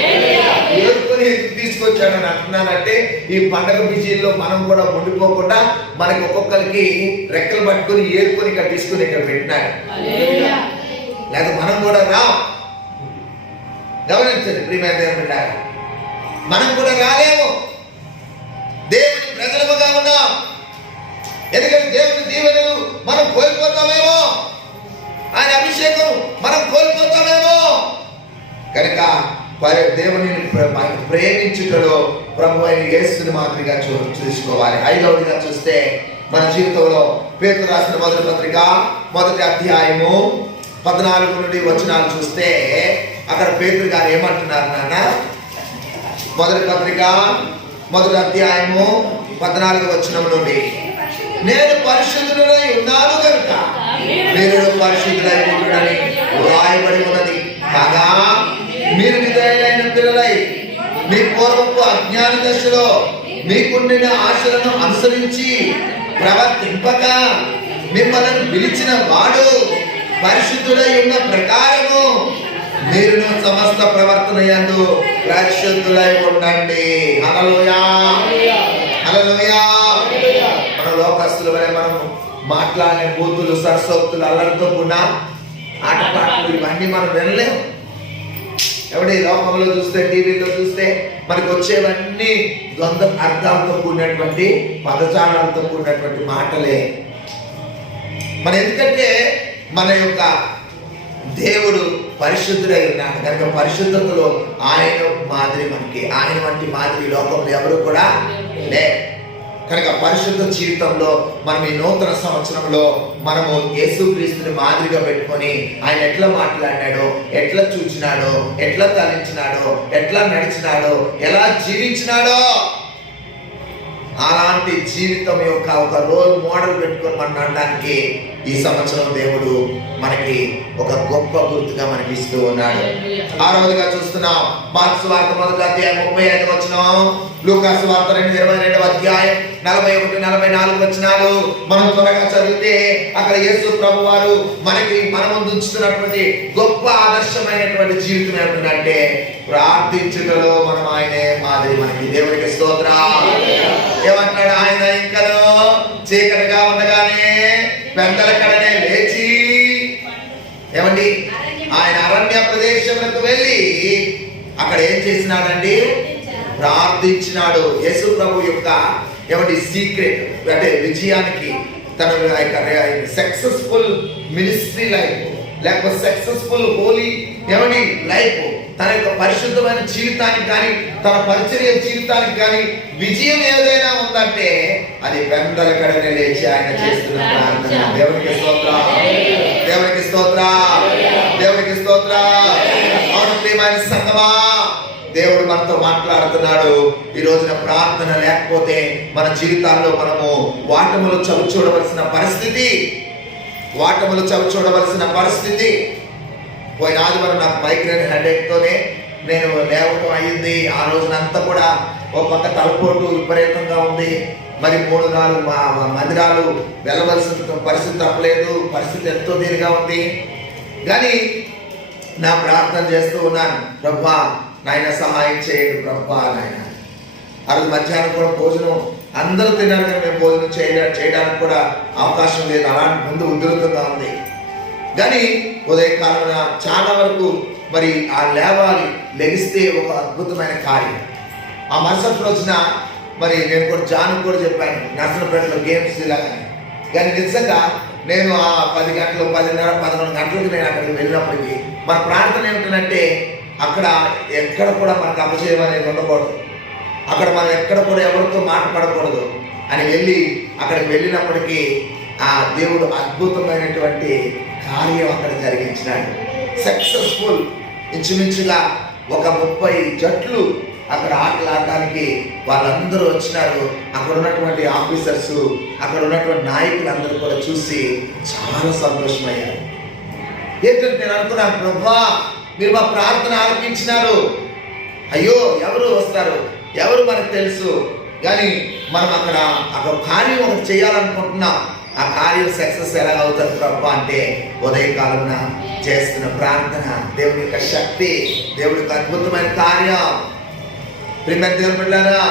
ఏరుకొని తీసుకొచ్చాడని అంటున్నానంటే ఈ పండగ బిజీల్లో మనం కూడా ఉండిపోకుండా మనకి ఒక్కొక్కరికి రెక్కలు పట్టుకొని ఏరుకొని ఇక్కడ తీసుకుని ఇక్కడ పెట్టినాడు. లేదా మనం కూడా గమనించండి ప్రియమైన దేవుని బిడ్డలారా, మనం కూడా రాలేము. దేవుని ప్రజలుగా ఉన్నాం. ఎందుకంటే దేవుని దీవెనలు మనం కోల్పోతామేమో, ఆయన అభిషేకం మనం కోల్పోతామేమో. కనుక దేవుని ప్రేమించుటలో ప్రభు అయిన యేసుని మాదిరిగా చూసుకోవాలి. 5వదిగా చూస్తే మన జీవితంలో పేతురు రాసిన మొదటి పత్రిక 1వ అధ్యాయము 14 నుండి వచనాలు చూస్తే అక్కడ పేతురు గారు ఏమంటున్నారు నాన్న? మొదటి పత్రిక 1వ అధ్యాయము 14వ వచనం నుండి, నేను పరిశుద్ధుడై ఉన్నాను కనుక మీరు పరిశుద్ధులై ఉండుడని వ్రాయబడి ఉన్నది. కాగా మీరు విధేయులైన పిల్లలై మీ పూర్వపు అజ్ఞాన దశలో మీకుండిన ఆశలను అనుసరించి ప్రవర్తింపక మిమ్మల్ని పిలిచిన వాడు పరిశుద్ధుడై ఉన్న ప్రకారము మీరును సమస్త ప్రవర్తన యందు పరిశుద్ధులై ఉండండి. హల్లెలూయా, హల్లెలూయా. మన లోకస్తుల వలె మనం మాట్లాడే బూతులు, సరసోక్తులు, అల్లరితో కూడిన ఆటపాటలు ఇవన్నీ మనం వినలేము. ఎవడి లోకంలో చూస్తే, టీవీలో చూస్తే మనకు వచ్చేవన్నీ ద్వంద్వ అర్థాలతో కూడినటువంటి పదజాలాలతో కూడినటువంటి మాటలే. ఎందుకంటే మన యొక్క దేవుడు పరిశుద్ధుడై ఉన్నాడు కనుక పరిశుద్ధతలో ఆయన మాదిరి మనకి, ఆయన వంటి మాదిరి లోకంలో ఎవరు కూడా లేరు. కనుక పరిశుద్ధ జీవితంలో మనం ఈ నూతన సంవత్సరంలో మనము యేసుక్రీస్తుని మాదిరిగా పెట్టుకొని ఆయన ఎట్లా మాట్లాడినాడో, ఎట్లా చూచినాడో, ఎట్లా తలించినాడో, ఎట్లా నడిచినాడో, ఎలా జీవించినాడో అలాంటి జీవితం యొక్క ఒక రోల్ మోడల్ పెట్టుకొని మనం నడడానికి ఈ సంవత్సరం దేవుడు మనకి ఒక గొప్ప గుర్తుగా మనకి ఇస్తూ ఉన్నాడు. ఆరవదిగా చూస్తున్నాం మార్కు సువార్త 1వ అధ్యాయం 35వ వచనం, లూకా సువార్త 22వ అధ్యాయం 41-44 వచనాలు మనం త్వరగా చదివితే అక్కడ యేసు ప్రభు వారు మనకి మన ముందు ఉంచుతున్నటువంటి గొప్ప ఆదర్శమైనటువంటి జీవితం ఏమిటంటే ప్రార్థించుటలో మనం ఆయనే మాదిరి. మనకి దేవునికి స్తోత్రం. ఏమంటాడు ఆయన? ఇంకను చీకటిగా ఉండగానే పెద్దల కడనే లేచి ఏమండి ఆయన అరణ్య ప్రదేశంలోకి వెళ్ళి అక్కడ ఏం చేసినాడండి? ప్రార్థించినాడు. యేసు ప్రభు యొక్క ఏమండి సీక్రెట్ అంటే విజయానికి, తన సక్సెస్ఫుల్ మినిస్ట్రీ లైఫ్ లేకపోతే సక్సెస్ఫుల్ హోలీ ఏమండి లైఫ్, తన యొక్క పరిశుద్ధమైన జీవితానికి కానీ తన పరిచర్య జీవితానికి కానీ విజయం ఏదైనా ఉందంటే అది పెద్దల కడనే లేచి ఆయన చేస్తున్న ప్రార్థన. దేవునికి స్తోత్రం, దేవునికి స్తోత్రం, దేవునికి స్తోత్రం. అవును ప్రియమైన సంగమా, దేవుడు మనతో మాట్లాడుతున్నాడు. ఈ రోజున ప్రార్థన లేకపోతే మన జీవితాల్లో మనము వాటములు చవి చూడవలసిన పరిస్థితి, వాటములు చవి చూడవలసిన పరిస్థితి. పోయిన ఆదివారం నాకు మైగ్రేన్ హెడేక్తోనే నేను లేవటం అయ్యింది. ఆ రోజునంతా కూడా ఒక పక్క తలపోటు విపరీతంగా ఉంది. మరి 3-4 మందిరాలు వెళ్ళవలసిన పరిస్థితి తప్పలేదు. పరిస్థితి ఎంతో దీనిగా ఉంది. కానీ నా ప్రార్థన చేస్తూ ఉన్నాను, ప్రభా నాయన సహాయం చేయండి ప్రభా నాయన. ఆ రోజు మధ్యాహ్నం కూడా భోజనం అందరూ తిన్నారు కానీ మేము భోజనం చేయడానికి కూడా అవకాశం లేదు. అలాంటి ముందు ఉధృతంగా ఉంది. కానీ ఉదయకాలం చాలా వరకు మరి ఆ లేవాలి, లెగిస్తే ఒక అద్భుతమైన కార్యం. ఆ మరుసటి రోజున మరి నేను కూడా జాను కూడా చెప్పాను నర్సనపేటలో గేమ్స్ ఇలాగని. కానీ నిజంగా నేను ఆ 10 గంటలు 10:30 11 గంటలకు నేను అక్కడికి వెళ్ళినప్పటికీ మన ప్రార్థన ఏమిటంటే అక్కడ ఎక్కడ కూడా మనకు అపజయం అనేది ఉండకూడదు, అక్కడ మనం ఎక్కడ కూడా ఎవరితో మాట్లాడకూడదు అని అక్కడికి వెళ్ళినప్పటికీ ఆ దేవుడు అద్భుతమైనటువంటి కార్యం అక్కడ జరిగించినాడు. సక్సెస్ఫుల్ ఇంచుమించుగా ఒక 30 జట్లు అక్కడ ఆటలు ఆడడానికి వాళ్ళందరూ వచ్చినారు. అక్కడ ఉన్నటువంటి ఆఫీసర్స్, అక్కడ ఉన్నటువంటి నాయకులు అందరూ కూడా చూసి చాలా సంతోషమయ్యారు. ఏంటంటే నేను అనుకున్నాను, ప్రభా మీరు మా ప్రార్థన ఆలకించినారు. అయ్యో ఎవరు వస్తారు, ఎవరు మనకు తెలుసు, కానీ మనం అక్కడ కార్యం ఒకటి చేయాలనుకుంటున్నాం. ఆ కార్యం సక్సెస్ ఎలా అవుతుంది ప్రభా అంటే ఉదయకాలంన చేస్తున్న ప్రార్థన, దేవుని యొక్క శక్తి, దేవుడి యొక్క అద్భుతమైన కార్యం. ప్రియమైన దేవుని బిడ్డలారా,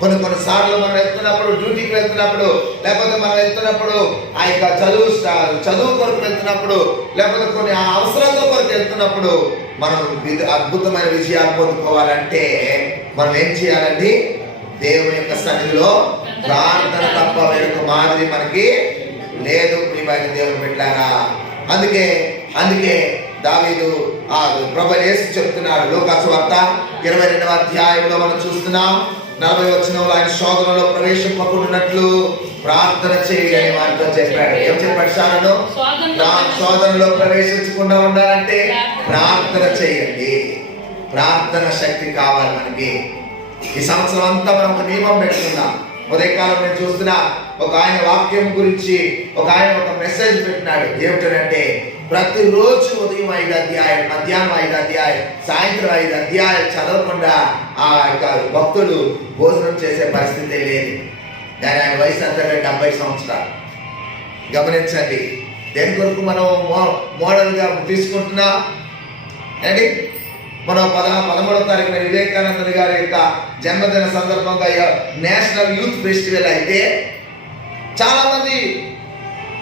కొన్ని సార్లు మనం వెళ్తున్నప్పుడు, డ్యూటీకి వెళ్తున్నప్పుడు, లేకపోతే మనం వెళ్తున్నప్పుడు ఆ యొక్క చదువు కొరకు వెళ్తున్నప్పుడు, లేకపోతే కొన్ని అవసరాలతో కొరకు వెళ్తున్నప్పుడు మనం అద్భుతమైన విజయాలు పొందుకోవాలంటే మనం ఏం చేయాలండి? దేవుని యొక్క సన్నిధిలో ప్రార్థన తప్ప వేరొక మాదిరి మనకి లేదు. ప్రియమైన దేవుని బిడ్డలారా, అందుకే దావీదు ప్రభువు యేసు చెప్తున్నాడు. లూకా సువార్త 22వ అధ్యాయంలో మనం చూస్తున్నాం 40వ వచనంలో ఆయన శోధనలో ప్రవేశింపకుండానట్లు ప్రార్థన చేయని వారితో చెప్పాడు. ఏం చెప్పాడు? శోధనలో ప్రవేశించకుండా ఉండాలంటే ప్రార్థన చేయండి. ప్రార్థన శక్తి కావాలి మనకి. ఈ సంవత్సరం అంతా మనం ఒక నియమం పెట్టుకుందాం. ఉదయకాలం నేను చూస్తున్నా ఒక ఆయన వాక్యం గురించి ఒక మెసేజ్ పెట్టినాడు. ఏమిటంటే ప్రతిరోజు ఉదయం 5 అధ్యాయం, మధ్యాహ్నం 5 అధ్యాయం, సాయంత్రం 5 అధ్యాయం చదవకుండా ఆ యొక్క భక్తుడు భోజనం చేసే పరిస్థితి లేదు. కానీ ఆయన వయసు అంతా 70 సంవత్సరాలు. గమనించండి, దేని కొరకు మనం మోడల్గా తీసుకుంటున్నా అండి. మనం 13వ తారీఖున వివేకానంద గారి యొక్క జన్మదిన సందర్భంగా నేషనల్ యూత్ ఫెస్టివల్ అయితే చాలా మంది,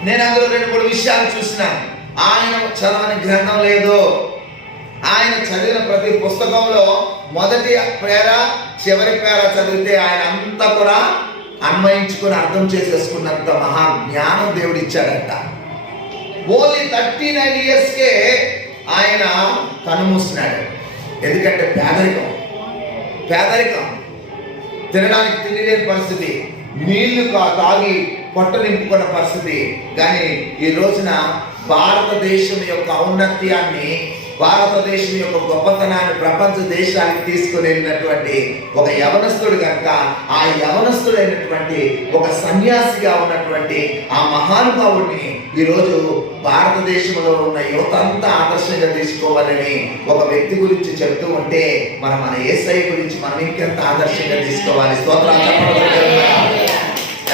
నేను అందులో 2-3 విషయాలు చూసినాను. ఆయన చదవని గ్రంథం లేదు, ఆయన చదివిన ప్రతి పుస్తకంలో మొదటి పేర చివరి పేర చదివితే ఆయన అంతా కూడా అన్వయించుకొని అర్థం చేసేసుకున్నంత మహా జ్ఞానం దేవుడు ఇచ్చాడంట. ఓన్లీ 39 yearsకే ఆయన కనుమూసినాడు. ఎందుకంటే పేదరికం, తినడానికి తిండి లేని పరిస్థితి, నీళ్లు తాగి పొట్ట నింపుకున్న పరిస్థితి. కానీ ఈ రోజున భారతదేశం యొక్క ఔన్నత్యాన్ని, భారతదేశం యొక్క గొప్పతనాన్ని ప్రపంచ దేశానికి తీసుకుని వెళ్ళినటువంటి ఒక యవనస్తుడు కనుక, ఆ యవనస్తుడైనటువంటి ఒక సన్యాసిగా ఉన్నటువంటి ఆ మహానుభావుడిని ఈరోజు భారతదేశంలో ఉన్న యువత అంతా ఆదర్శంగా తీసుకోవాలని ఒక వ్యక్తి గురించి చెప్తూ ఉంటే మన యేసయ్య గురించి మనం ఇంకెంత ఆదర్శంగా తీసుకోవాలి. స్తోత్రాలు చెప్పడం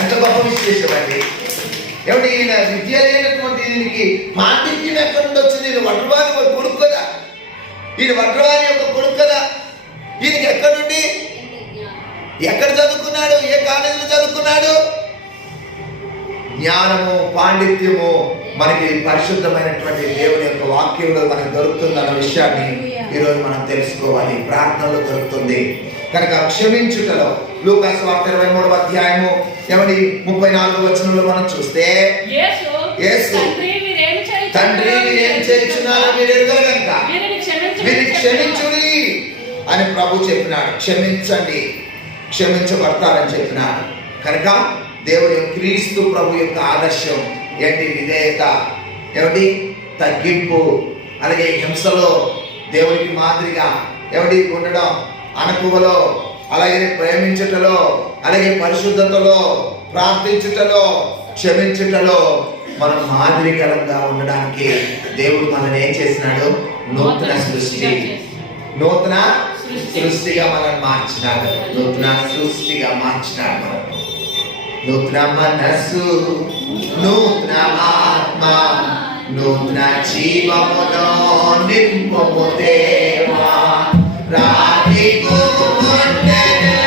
ఎంత గొప్ప విశేషం అండి. ఏమిటి ఈయన విద్య లేనటువంటి దీనికి పాండిత్యం ఎక్కడి నుండి వచ్చింది? ఈయన వడ్రవాణి ఒక కొడుకు కదా, ఈయన వడ్రవాణి ఒక కొడుకు కదా. ఈయనకి ఎక్కడి నుండి, ఎక్కడ చదువుకున్నాడు, ఏ కాలేజీలో చదువుకున్నాడు? జ్ఞానము, పాండిత్యము మనకి పరిశుద్ధమైనటువంటి దేవుని యొక్క వాక్యంలో మనకు దొరుకుతుందన్న విషయాన్ని ఈరోజు మనం తెలుసుకోవాలి. ప్రార్థనలో దొరుకుతుంది కనుక క్షమించుటలో లూకా సువార్త 23వ అధ్యాయము 34వ వచనంలో మనం చూస్తే, యేసు తండ్రి మీరేం చేయుచున్నారో మీరు ఎరుగరు గనుక వీరిని క్షమించుడి అని ప్రభు చెప్పినాడు. క్షమించండి, క్షమించబడతారని చెప్పినాడు. కనుక దేవుని క్రీస్తు ప్రభు యొక్క ఆదర్శం ఏంటి? విధేయత, ఏమిటి? తగ్గింపు, అలాగే హింసలో దేవునికి మాదిరిగా ఉండడం, అణకువలో, అలాగే ప్రేమించుటలో, అలాగే పరిశుద్ధతలో, ప్రార్థించుటలో, క్షమించుటలో మనం మాదిరికరంగా ఉండడానికి దేవుడు మనల్ని ఏం చేసినాడు? నూతన సృష్టిగా మనల్ని మార్చినాడు. నూతన సృష్టిగా మార్చినాడు. మనం నూతన మనస్సు, నూతన ఆత్మ, నూతన జీవములో నింపుము దేవా. రాతికు గుండెనే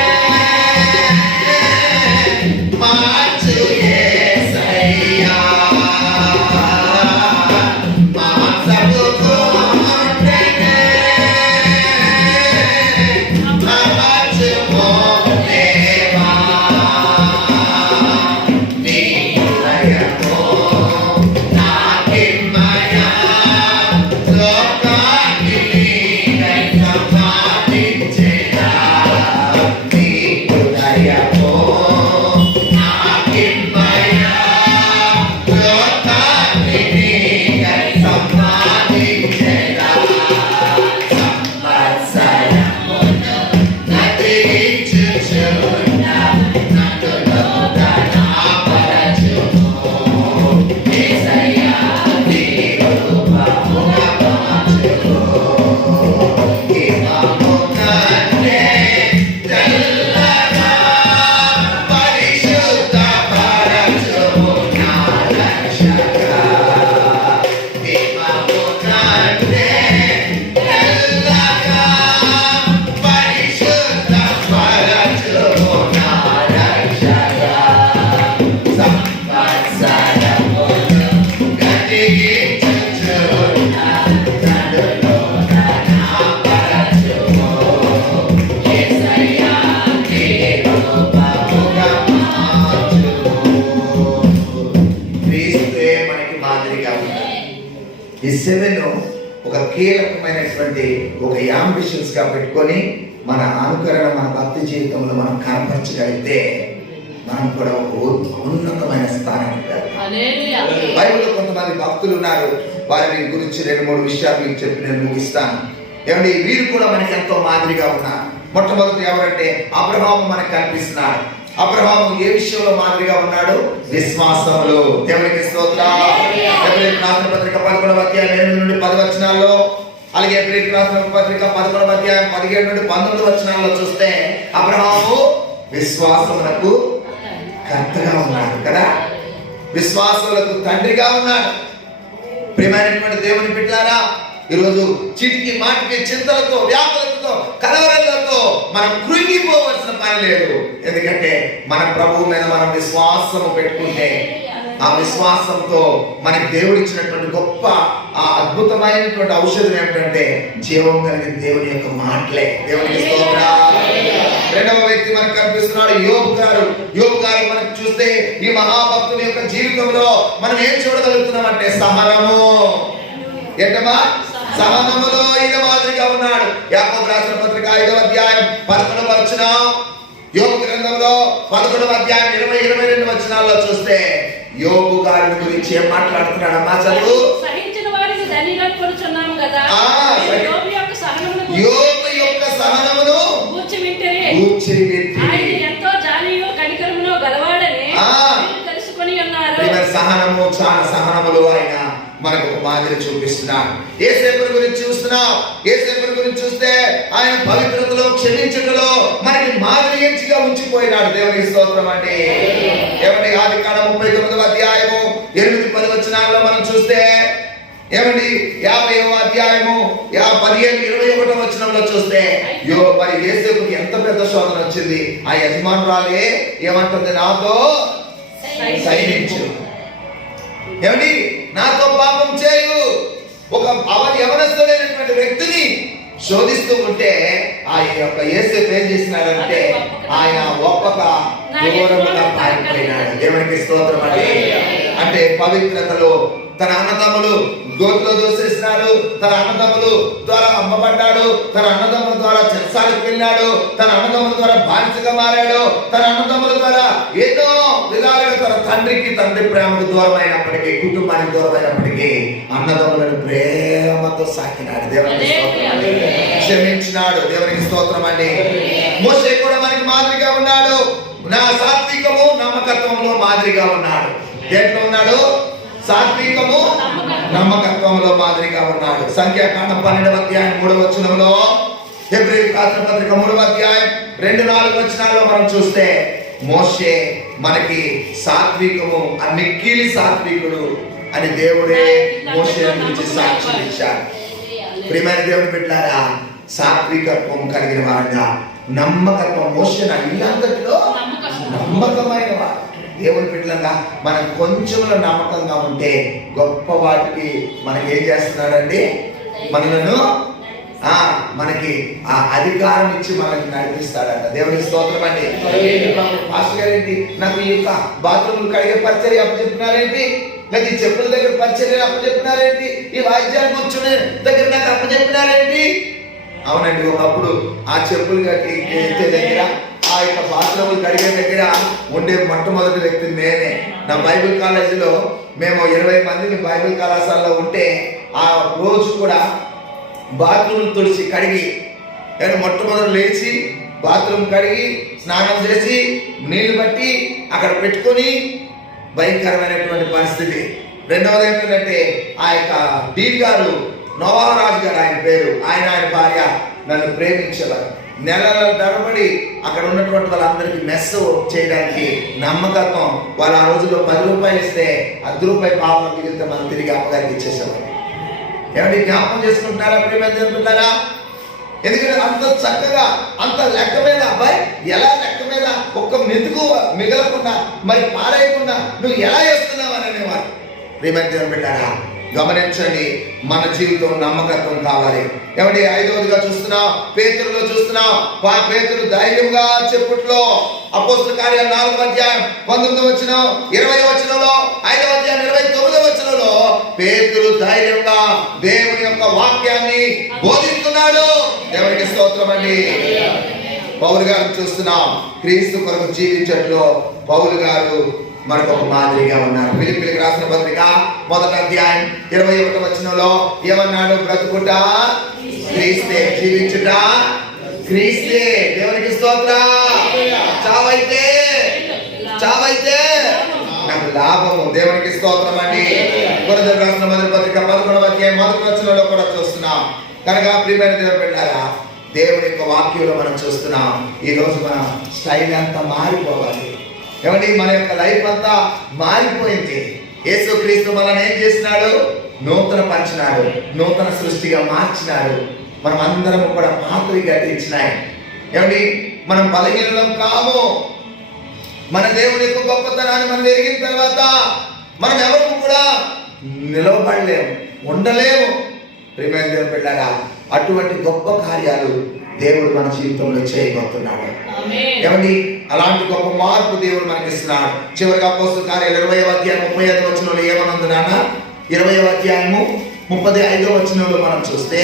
మార్చు యేసయ్యా. మాంసపు గుండెనే మార్చుము దేవా. నీ హృదయము నాకిమ్మయా, లోకానికి నీకై సంపాదించెదా. నీ హృదయము నాకిమ్మయా, లోకానికి నీకై సంపాదించెదా. సంవత్సరమును నతించుచున్న నన్నులో ధనపరచుము. యేసయ్యా నీ రూపముగా మార్చుము. హిమము కంటే తెల్లగా పరిశుద్ధపరచుము నా రక్షకా. హిమము కంటే తెల్లగా పరిశుద్ధపరచుము నా రక్షకా. సంవత్సరమును గతించుచున్న నన్నులో ధనపరచుము. యేసయ్యా నీ రూపముగా మార్చుము. క్రీస్తుయే మనకి మాదిరిగా ఉన్నాడు. ఈ 7 ఒక కీలకమైనటువంటి ఒక యాంబిషన్స్ గా పెట్టుకొని మన అనుకరణ, మన భక్తి జీవితంలో మనం కనపరచగలిగితే మనం కూడా ఒక ఉన్నతమైన స్థానానికి వెళ్తాం. బైబిల్లో కొంతమంది భక్తులు ఉన్నారు. వారి గురించి 2-3 విషయాలు మీకు చెప్పి నేను ముగిస్తాను. ఏమండి, వీరు కూడా మనకి ఎంతో మాదిరిగా ఉన్నారు. మొట్టమొదటి ఎవరంటే అబ్రహాము మనకు కనిపిస్తున్నాడు. అబ్రహాము ఏ విషయంలో మాదిరిగా ఉన్నాడు? విశ్వాసంలో. దేవునికి స్తోత్రం. ఎబ్రీయులకు రాసిన పత్రిక 11వ అధ్యాయం 8 నుండి 10 వచనాల్లో, అలాగే ఎబ్రీయులకు రాసిన పత్రిక 11వ అధ్యాయం 17 నుండి 19 వచనాల్లో చూస్తే అబ్రహాము విశ్వాసమునకు కర్తగా ఉన్నాడు కదా, విశ్వాసులకు తండ్రిగా ఉన్నాడు. ప్రియమైనటువంటి దేవుని బిడ్డలారా, ఈరోజు చీటికి మాటికి చింతలతో, వ్యాకులతో, కలవరలతో మనం కృంగిపోవలసిన పని లేదు. ఎందుకంటే మన ప్రభువు మీద మనం విశ్వాసము పెట్టుకుంటే ఆ విశ్వాసంతో మనకి దేవుడు ఇచ్చినటువంటి గొప్ప ఆ అద్భుతమైనటువంటి ఔషధం ఏమిటంటే జీవం కలిగిన దేవుని యొక్క మాటలే. దేవునికి స్తోత్రం. రెండవ వ్యక్తి మనకు కనిపిస్తున్నాడు యోబు గారు. యోబు గారు మనకు చూస్తే ఈ మహాభక్తుని యొక్క జీవితంలో మనం ఏం చూడగలుగుతున్నాం అంటే సహనము. ఏంటమ్మా? సహనములో ఈయన మాదిరిగా ఉన్నాడు. యాకోబు రాసిన పత్రిక 5వ అధ్యాయం 11వ వచనం, యోబు గ్రంథంలో 11వ అధ్యాయం 20-22 వచనాల్లో చూస్తే యోబు గారి గురించి ఏం మాట్లాడుతున్నాడు అమ్మా? చదువు. సహించిన వారికి ధన్యులను కొలుచున్నాము కదా, యోబు యొక్క సహనమును యోబు యొక్క సహనమును గూర్చి వింటిరి. ఆయన ఎంతో జాలియో కనికరమునో గలవాడని మీరు తెలుసుకొని ఉన్నారు. సహనము, చాలా సహనములు ఆయన మనకు ఒక మాదిరి చూపిస్తున్నాడు. యేసేపుని గురించి చూస్తున్నాం. యేసేపుని గురించి చూస్తే ఆయన పవిత్రతలో, క్షమించుటలో మనకి మాదిరిగా ఉంచిపోయినాడు. దేవునికి స్తోత్రం అండి. ఏమండి? ఆదికాండం 39వ అధ్యాయము 8-10 వచనాల్లో మనం చూస్తే ఏమండి 50వ అధ్యాయము 15-21 వచనంలో చూస్తే మరి యేసేపుకి ఎంత పెద్ద శోధన వచ్చింది. ఆ యజమానురాలే ఏమంటుంది? నాతో సైనించు. ఏమండి? నాతో పాపం చేయు. ఒక యవనస్తుడైనటువంటి వ్యక్తిని శోధిస్తూ ఉంటే ఆ యొక్క యేసేపు ఏం చేసినాడంటే ఆయన ఒప్పక దూరముగా పారిపోయినాడు. దేవునికి స్తోత్రం అండి. అంటే పవిత్రతలో తన అన్నదమ్ములు గోతులో దోసేసినాడు, తన అన్నదమ్ములు ద్వారా అమ్మబడ్డాడు, తన అన్నదమ్ముల ద్వారా చెరసాలకు వెళ్ళాడు, తన అన్నదమ్ముల ద్వారా బానిసగా మారాడు, తన అన్నదమ్ముల ద్వారా ఎన్నో విధాలుగా తన తండ్రి ప్రేమకు దూరం అయినప్పటికీ, కుటుంబానికి దూరం అయినప్పటికీ అన్నదమ్ములను ప్రేమతో సాకినాడు. దేవునికి స్తోత్రం. క్షమించినాడు. దేవునికి స్తోత్రం అండి. మోషే కూడా మనకి మాదిరిగా ఉన్నాడు. నా సాత్వికము నమ్మకత్వంలో మాదిరిగా ఉన్నాడు. దేంట్లో ఉన్నాడు? సాత్వికము నమ్మకత్వంలో మాదిరిగా ఉన్నాడు. సంఖ్యాకాండం 12వ అధ్యాయం 3వ వచనంలో, హెబ్రీయులకు రాసిన పత్రిక 3వ అధ్యాయం 2-4 వచనాల్లో మనం చూస్తే మోషే మనకి సాత్వికము, మిక్కిలి సాత్వికుడు అని దేవుడే మోషే గురించి సాక్ష్యం ఇచ్చాడు. ప్రియమైన దేవుని బిడ్డలారా, సాత్వికత్వం కలిగిన వాడిగా, నమ్మకత్వం, మోషే ఇల్లంతటిలో నమ్మకమైన వాడు. దేవుని బిడ్డలంగా మనం కొంచెంలో నమ్మకంగా ఉంటే గొప్ప వాటికి మనకి ఏం చేస్తున్నాడండి? మనలను మనకి ఆ అధికారం ఇచ్చి మనకి నడిపిస్తాడట. దేవునికి స్తోత్రం అండి. పాస్టర్ గారేంటి నాకు ఈ యొక్క బాత్రూములు కడిగే పరిచర్య అప్పచెప్పినారేంటి, లేదా ఈ చెప్పుల దగ్గర పరిచర్య అప్పచెప్పినారేంటి, ఈ వాయిద్యాలు కూర్చునే దగ్గర నాకు అప్పచెప్పినారేంటి? అవునండి, ఒకప్పుడు ఆ చెప్పులు ఎత్తే దగ్గర, ఆ యొక్క బాత్రూములు కడిగే దగ్గర ఉండే మొట్టమొదటి వ్యక్తి నేనే. నా బైబిల్ కాలేజీలో మేము 20 మందిని బైబిల్ కళాశాలలో ఉంటే ఆ రోజు కూడా బాత్రూములు తుడిచి కడిగి, నేను మొట్టమొదటి లేచి బాత్రూమ్ కడిగి స్నానం చేసి నీళ్లు బట్టి అక్కడ పెట్టుకొని, భయంకరమైనటువంటి పరిస్థితి. రెండవది ఏంటంటే ఆ యొక్క డీన్ గారు, నోవారాజు గారు ఆయన పేరు, ఆయన భార్య నన్ను ప్రేమించేవారు. నెలల తరబడి అక్కడ ఉన్నటువంటి వాళ్ళందరికీ మెస్ చేయడానికి నమ్మకత్వం. వాళ్ళు ఆ రోజుల్లో 10 రూపాయలు ఇస్తే ₹10 పాపం మిగిలితే మనం తిరిగి అమ్మగారికి ఇచ్చేసేవారు. ఏమంటే జ్ఞాపకం చేసుకుంటున్నారా ప్రియమంటారా? ఎందుకంటే అంత చక్కగా, అంత లెక్క మీద, అబ్బాయి ఎలా లెక్క మీద ఒక్క మెతుకు మిగలకుండా, మరి పారేయకుండా నువ్వు ఎలా చేస్తున్నావు అని అనేవారు. ప్రియమంటారా, గమనించండి, మన జీవితం నమ్మకత్వం కావాలి. ఏమంటే 5వదిగా చూస్తున్నాం, పేతురులో చూస్తున్నాం. పేతురు ధైర్యంగా చెప్పుట్లో, అపోస్తల కార్యాలు 4వ అధ్యాయం 19వ వచనం, 20వ వచనంలో, 5వ అధ్యాయం 29వ వచనంలో పేతురు ధైర్యంగా దేవుని యొక్క వాక్యాన్ని బోధిస్తున్నాడు. దేవునికి స్తోత్రం అండి. పౌలు గారు చూస్తున్నాం, క్రీస్తు కొరకు జీవించట్లో పౌలు గారు మనకు ఒక మాదిరిగా ఉన్నారు. ఫిలిప్పీయులకు రాసిన పత్రిక 1వ అధ్యాయం 21వ వచనంలో ఏమన్నాడు? బ్రతుకుట క్రీస్తే, జీవించుట క్రీస్తే. దేవునికి స్తోత్రం. చావైతే నాకు లాభము. దేవునికి స్తోత్రం అండి. కొరింథీయులకు రాసిన మొదటి పత్రిక 11వ అధ్యాయం 1వ వచనంలో కూడా చూస్తున్నాం. కనుక ప్రియమైన దేవుని బిడ్డలారా, దేవుని యొక్క వాక్యంలో మనం చూస్తున్నాం. ఈ రోజు మన స్టైల్ అంతా మారిపోవాలి. ఏమండి, మన యొక్క లైఫ్ అంతా మారిపోయింది. యేసుక్రీస్తు మనల్ని ఏం చేసినాడు? నూతన పరిచినాడు, నూతన సృష్టిగా మార్చినాడు. మనం అందరం కూడా పాతవి గతించినాయి. ఏమండి, మనం బలహీనం కాము. మన దేవుని యొక్క గొప్పతనాన్ని మనం ఎరిగిన తర్వాత మనం ఎవరు కూడా నిలవబడలేము, ఉండలేము. ప్రియమైన దేవుని బిడ్డలారా, అటువంటి గొప్ప కార్యాలు దేవుడు మన జీవితంలో చేయబోతున్నాడు. ఏమండి, అలాంటి గొప్ప మార్పు దేవుడు మనకి ఇస్తున్నాడు. చివరిగా అపోస్తలుల కార్యాలు 20వ అధ్యాయం 35వ వచనంలో ఏమనుంది నాన్న? 20వ అధ్యాయము 35వ వచనంలో మనం చూస్తే,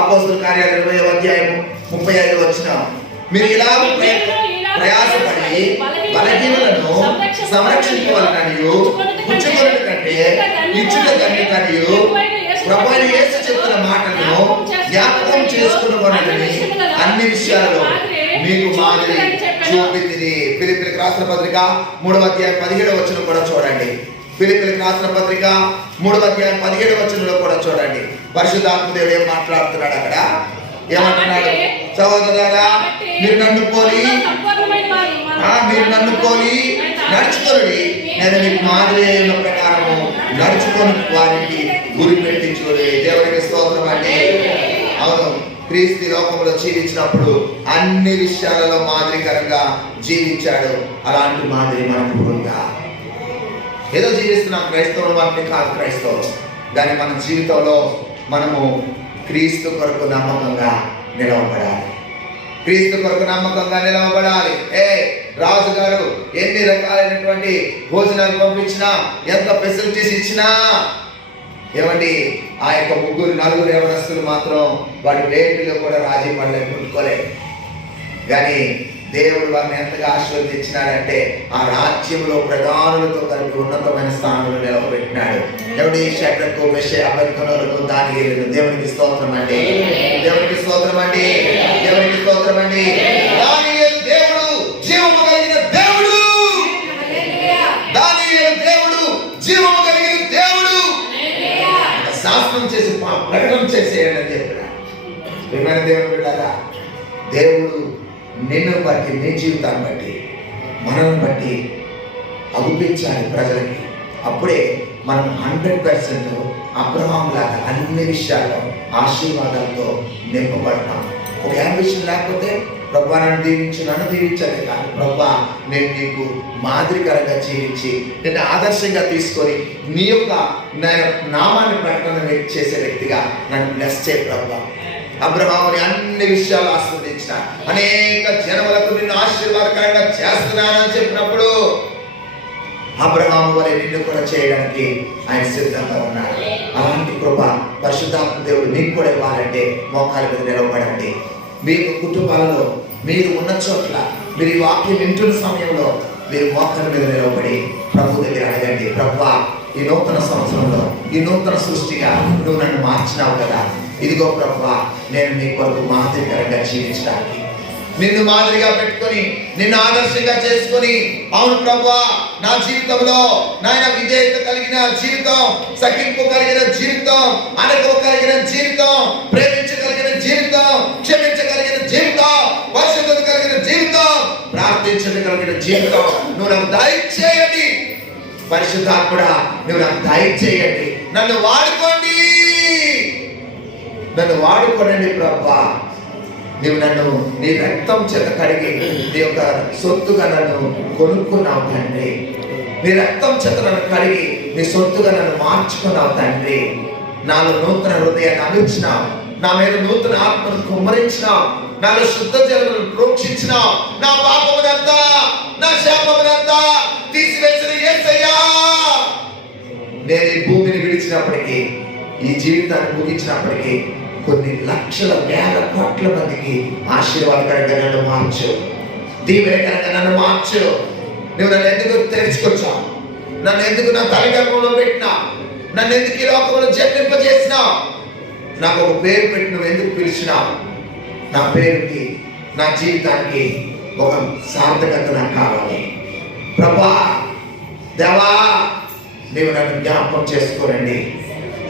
అపోస్తలుల కార్యాలు 20వ అధ్యాయము 35వ వచనం, మీరు ఇలా ప్రయాసపడి బలహీనులను సంరక్షించవలననియు పుచ్చుకొనుట కంటే ఇచ్చుట కనియు ప్రభువైన యేసు చెప్పిన మాటలను జ్ఞాపకం చేసుకుని అన్ని విషయాలలో మీకు మాదిరి చూపితిని. ఫిలిప్పీయులకు రాసిన పత్రిక 3వ అధ్యాయం 17వ వచనం కూడా చూడండి. ఫిలిప్పీయులకు రాసిన పత్రిక 3వ అధ్యాయం 17వ వచనంలో కూడా చూడండి. పరిశుద్ధాత్మ దేవుడు ఏం మాట్లాడుతున్నాడు అక్కడ? ఏమంటున్నాడు? సహోదరులారా, మీరు నన్ను పోలి నడుచుకోండి, నేను మీకు మాదిరి అయిన ప్రకారము నడుచుకొని వారికి గురి పెట్టించుకోండి. దేవునికి స్తోత్రం అండి. అవును, క్రీస్తు లోకంలో జీవించినప్పుడు అన్ని విషయాలలో మాదిరికరంగా జీవించాడు. అలాంటి మాదిరి మనకు ఉందా? ఏదో జీవిస్తున్నాం, క్రైస్తవులు మనకి కాదు క్రైస్తవులు, కానీ మన జీవితంలో మనము క్రీస్తు కొరకు నమ్మకంగా నిలవబడాలి. క్రీస్తు కొరకు నమ్మకంగా నిలవబడాలి. రాజు గారు ఎన్ని రకాలైనటువంటి భోజనాలు పంపించినా, ఎంత ఫెసిలిటీస్ ఇచ్చినా, ఏమండి, ఆ యొక్క నలుగురు యవనస్తులు మాత్రం వాడి వేటిలో కూడా రాజీ పడలేక పుట్టుకోలేదు. కానీ దేవుడు వారిని ఎంతగా ఆశీర్వదించినాడంటే ఆ రాజ్యంలో ప్రధానులతో కలిపి ఉన్నతమైన స్థానంలో నిలవబెట్టినాడు. ఎవడి షడ్రకు మెషకు అబేద్కనోను దానియేలును. దేవునికి స్తోత్రం అండి, దేవునికి స్తోత్రం అండి, దేవునికి స్తోత్రం అండి. దానియేలు దేవుడు జీవము కలిగిన దేవుడు, దానియేలు దేవుడు జీవము కలిగిన దేవుడు. శాసనం చేసి ప్రకటన చేసేయండి అని చెప్పాడు. ప్రియమైన దేవుని బిడ్డలారా, దేవుడు నిన్ను బట్టి, నీ జీవితాన్ని బట్టి, మనల్ని బట్టి అగుపించాలి ప్రజలకి. అప్పుడే మనం 100% అబ్రహాం లాగా అన్ని విషయాల్లో ఆశీర్వాదాలతో నింపబడతాం. ఒక యాంబిషన్ లేకపోతే ప్రభువా నన్ను దీవించు, నన్ను దీవించండి, కానీ ప్రభువా నేను నీకు మాదిరికరంగా జీవించి నేను ఆదర్శంగా తీసుకొని నీ యొక్క నామాన్ని ప్రకటన చేసే వ్యక్తిగా నన్ను బ్లెస్ చేయ ప్రభువా. అబ్రహాముని అన్ని విషయాలు ఆస్వాదించిన, అనేక జనములకు నిన్ను ఆశీర్వాదకరంగా చేస్తున్నానని చెప్పినప్పుడు అబ్రహాము వలె నిన్ను కూడా చేయడానికి ఆయన సిద్ధంగా ఉన్నాడు. అలాంటి కృప పరిశుద్ధాత్మ దేవుడు నీకు కూడా ఇవ్వాలంటే మోకాల మీద నిలవబడండి. మీ కుటుంబాలలో మీరు ఉన్న చోట్ల, మీరు ఈ వాక్యం వింటున్న సమయంలో మీరు మోకాల మీద నిలవబడి ప్రభు దగ్గర అడగండి, ప్రభువా ఈ నూతన సంవత్సరంలో, ఈ నూతన సృష్టిగా నువ్వు నన్ను మార్చినావు కదా, ఇదిగో ప్రభువా నేను నీ కొరకు మాదిరికరంగా జీవించడానికి, నిన్ను మాదిరిగా పెట్టుకొని, నిన్ను ఆదర్శంగా చేసుకొని, అవును ప్రభువా నా జీవితంలో నాయన విధేయత కలిగిన జీవితం, సహింపు కలిగిన జీవితం, అనుభవం కలిగిన జీవితం, ప్రేమించగలిగిన జీవితం, క్షమించగలిగిన జీవితం, పరిశుద్ధత కలిగిన జీవితం, ప్రార్థించగలిగిన జీవితం నువ్వు నాకు దయచేయండి. పరిశుద్ధాత్ముడా నువ్వు నాకు దయచేయండి, నన్ను వాడుకోండి, నన్ను వాడుకోనండి ప్రభువా. నువ్వు నన్ను నీ రక్తం చేత కడిగి నీ యొక్క సొత్తుగా నన్ను కొనుక్కున్నావు తండ్రి. నీ రక్తం చేత నన్ను కడిగి నీ సొత్తుగా నన్ను మార్చుకున్నావు తండ్రి. నాలో నూతన హృదయాన్ని అందించినావు, నా మీద నూతన ఆత్మను కుమ్మరించినావు, నాలో శుద్ధ జలను ప్రోక్షించినావు, నా పాపమునంతా నా శాపమునంతా తీసివేసిన యేసయ్యా. నేను ఈ భూమిని విడిచినప్పటికీ, ఈ జీవితాన్ని ముగించినప్పటికీ కొన్ని లక్షల వేల కోట్ల మందికి ఆశీర్వాదకరంగా నన్ను మార్చు, దీవెనకరంగా నన్ను మార్చు. నువ్వు నన్ను ఎందుకు తెరుచుకొచ్చావు, నన్ను ఎందుకు నా తల్లిగర్భంలో పెట్టినా, నన్ను ఎందుకు ఈ లోకంలో జన్మింపజేసినావు, నాకు ఒక పేరు పెట్టి నువ్వు ఎందుకు పిలిచినావు, నా పేరుకి నా జీవితానికి ఒక సార్థకత నాకు కావాలి. ప్రభా దేవా నీవు నన్ను జ్ఞాపకం చేసుకోనండి,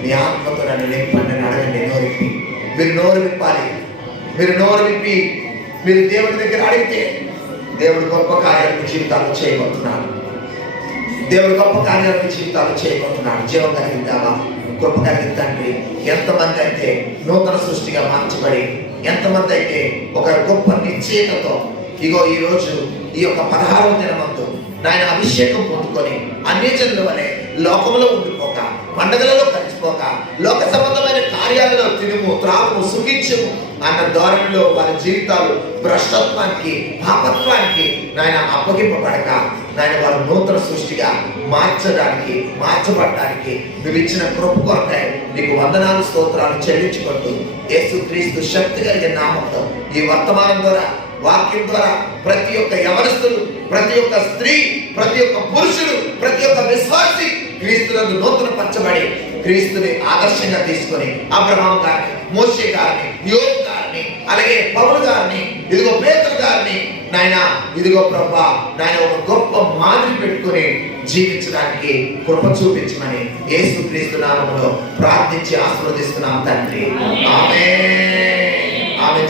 నీ ఆత్మతో నన్ను నింపండి అని అడగండి. నోరిప్పి మీరు నోరు విప్పాలి. మీరు నోరు విప్పి మీరు దేవుడి దగ్గర అడిగితే దేవుడు గొప్ప కార్యాలను జీవితాలు చేయబోతున్నాడు. దేవుడు గొప్ప కార్యాలను జీవితాలు చేయబోతున్నాడు. జీవం కలిగిందావా, గొప్ప కలిగిన తండ్రి. ఎంతమంది అయితే నూతన సృష్టిగా మార్చబడి, ఎంతమంది అయితే ఒక గొప్ప నిశ్చయతతో ఇగో ఈరోజు ఈ యొక్క 16వ దినమందు నాయన అభిషేకం పొందుకొని అన్యజనుల వలె లోకంలో ఉండిపోక, పండగలలో కలిసిపోక, లోక సంబంధమైన కార్యాలలో తినుము త్రాగుము సుఖించుము అన్న ధోరణిలో వారి జీవితాలు భ్రష్టత్వానికి పాపత్వానికి నాయన అప్పగింపబడక నాయన వారు నూతన సృష్టిగా మార్చబడడానికి నువ్వు ఇచ్చిన కృప కొరకై నీకు వందనాలు స్తోత్రాలు చెల్లించుకుంటూ యేసుక్రీస్తు శక్తి కలిగిన నామములో ఈ వర్తమానం ద్వారా వాక్యం ద్వారా ప్రతి ఒక్క యవనస్తులు, ప్రతి ఒక్క స్త్రీ, ప్రతి ఒక్క పురుషుడు, ప్రతి ఒక్క విశ్వాసి క్రీస్తునందు నూతన పరచబడి క్రీస్తుని ఆదర్శంగా తీసుకొని అబ్రహాం గారిని, మోషే గారిని, యోబు గారిని, అలాగే పౌలు గారిని, ఇదిగో పేతురు గారిని నాయన ఇదిగో ప్రభువా నాయన ఒక గొప్ప మాదిరి పెట్టుకొని జీవించడానికి కృప చూపించమని యేసుక్రీస్తు నామములో ప్రార్థించి ఆశీర్వదిస్తున్నాం తండ్రి. ఆమేన్. ఆమేన్.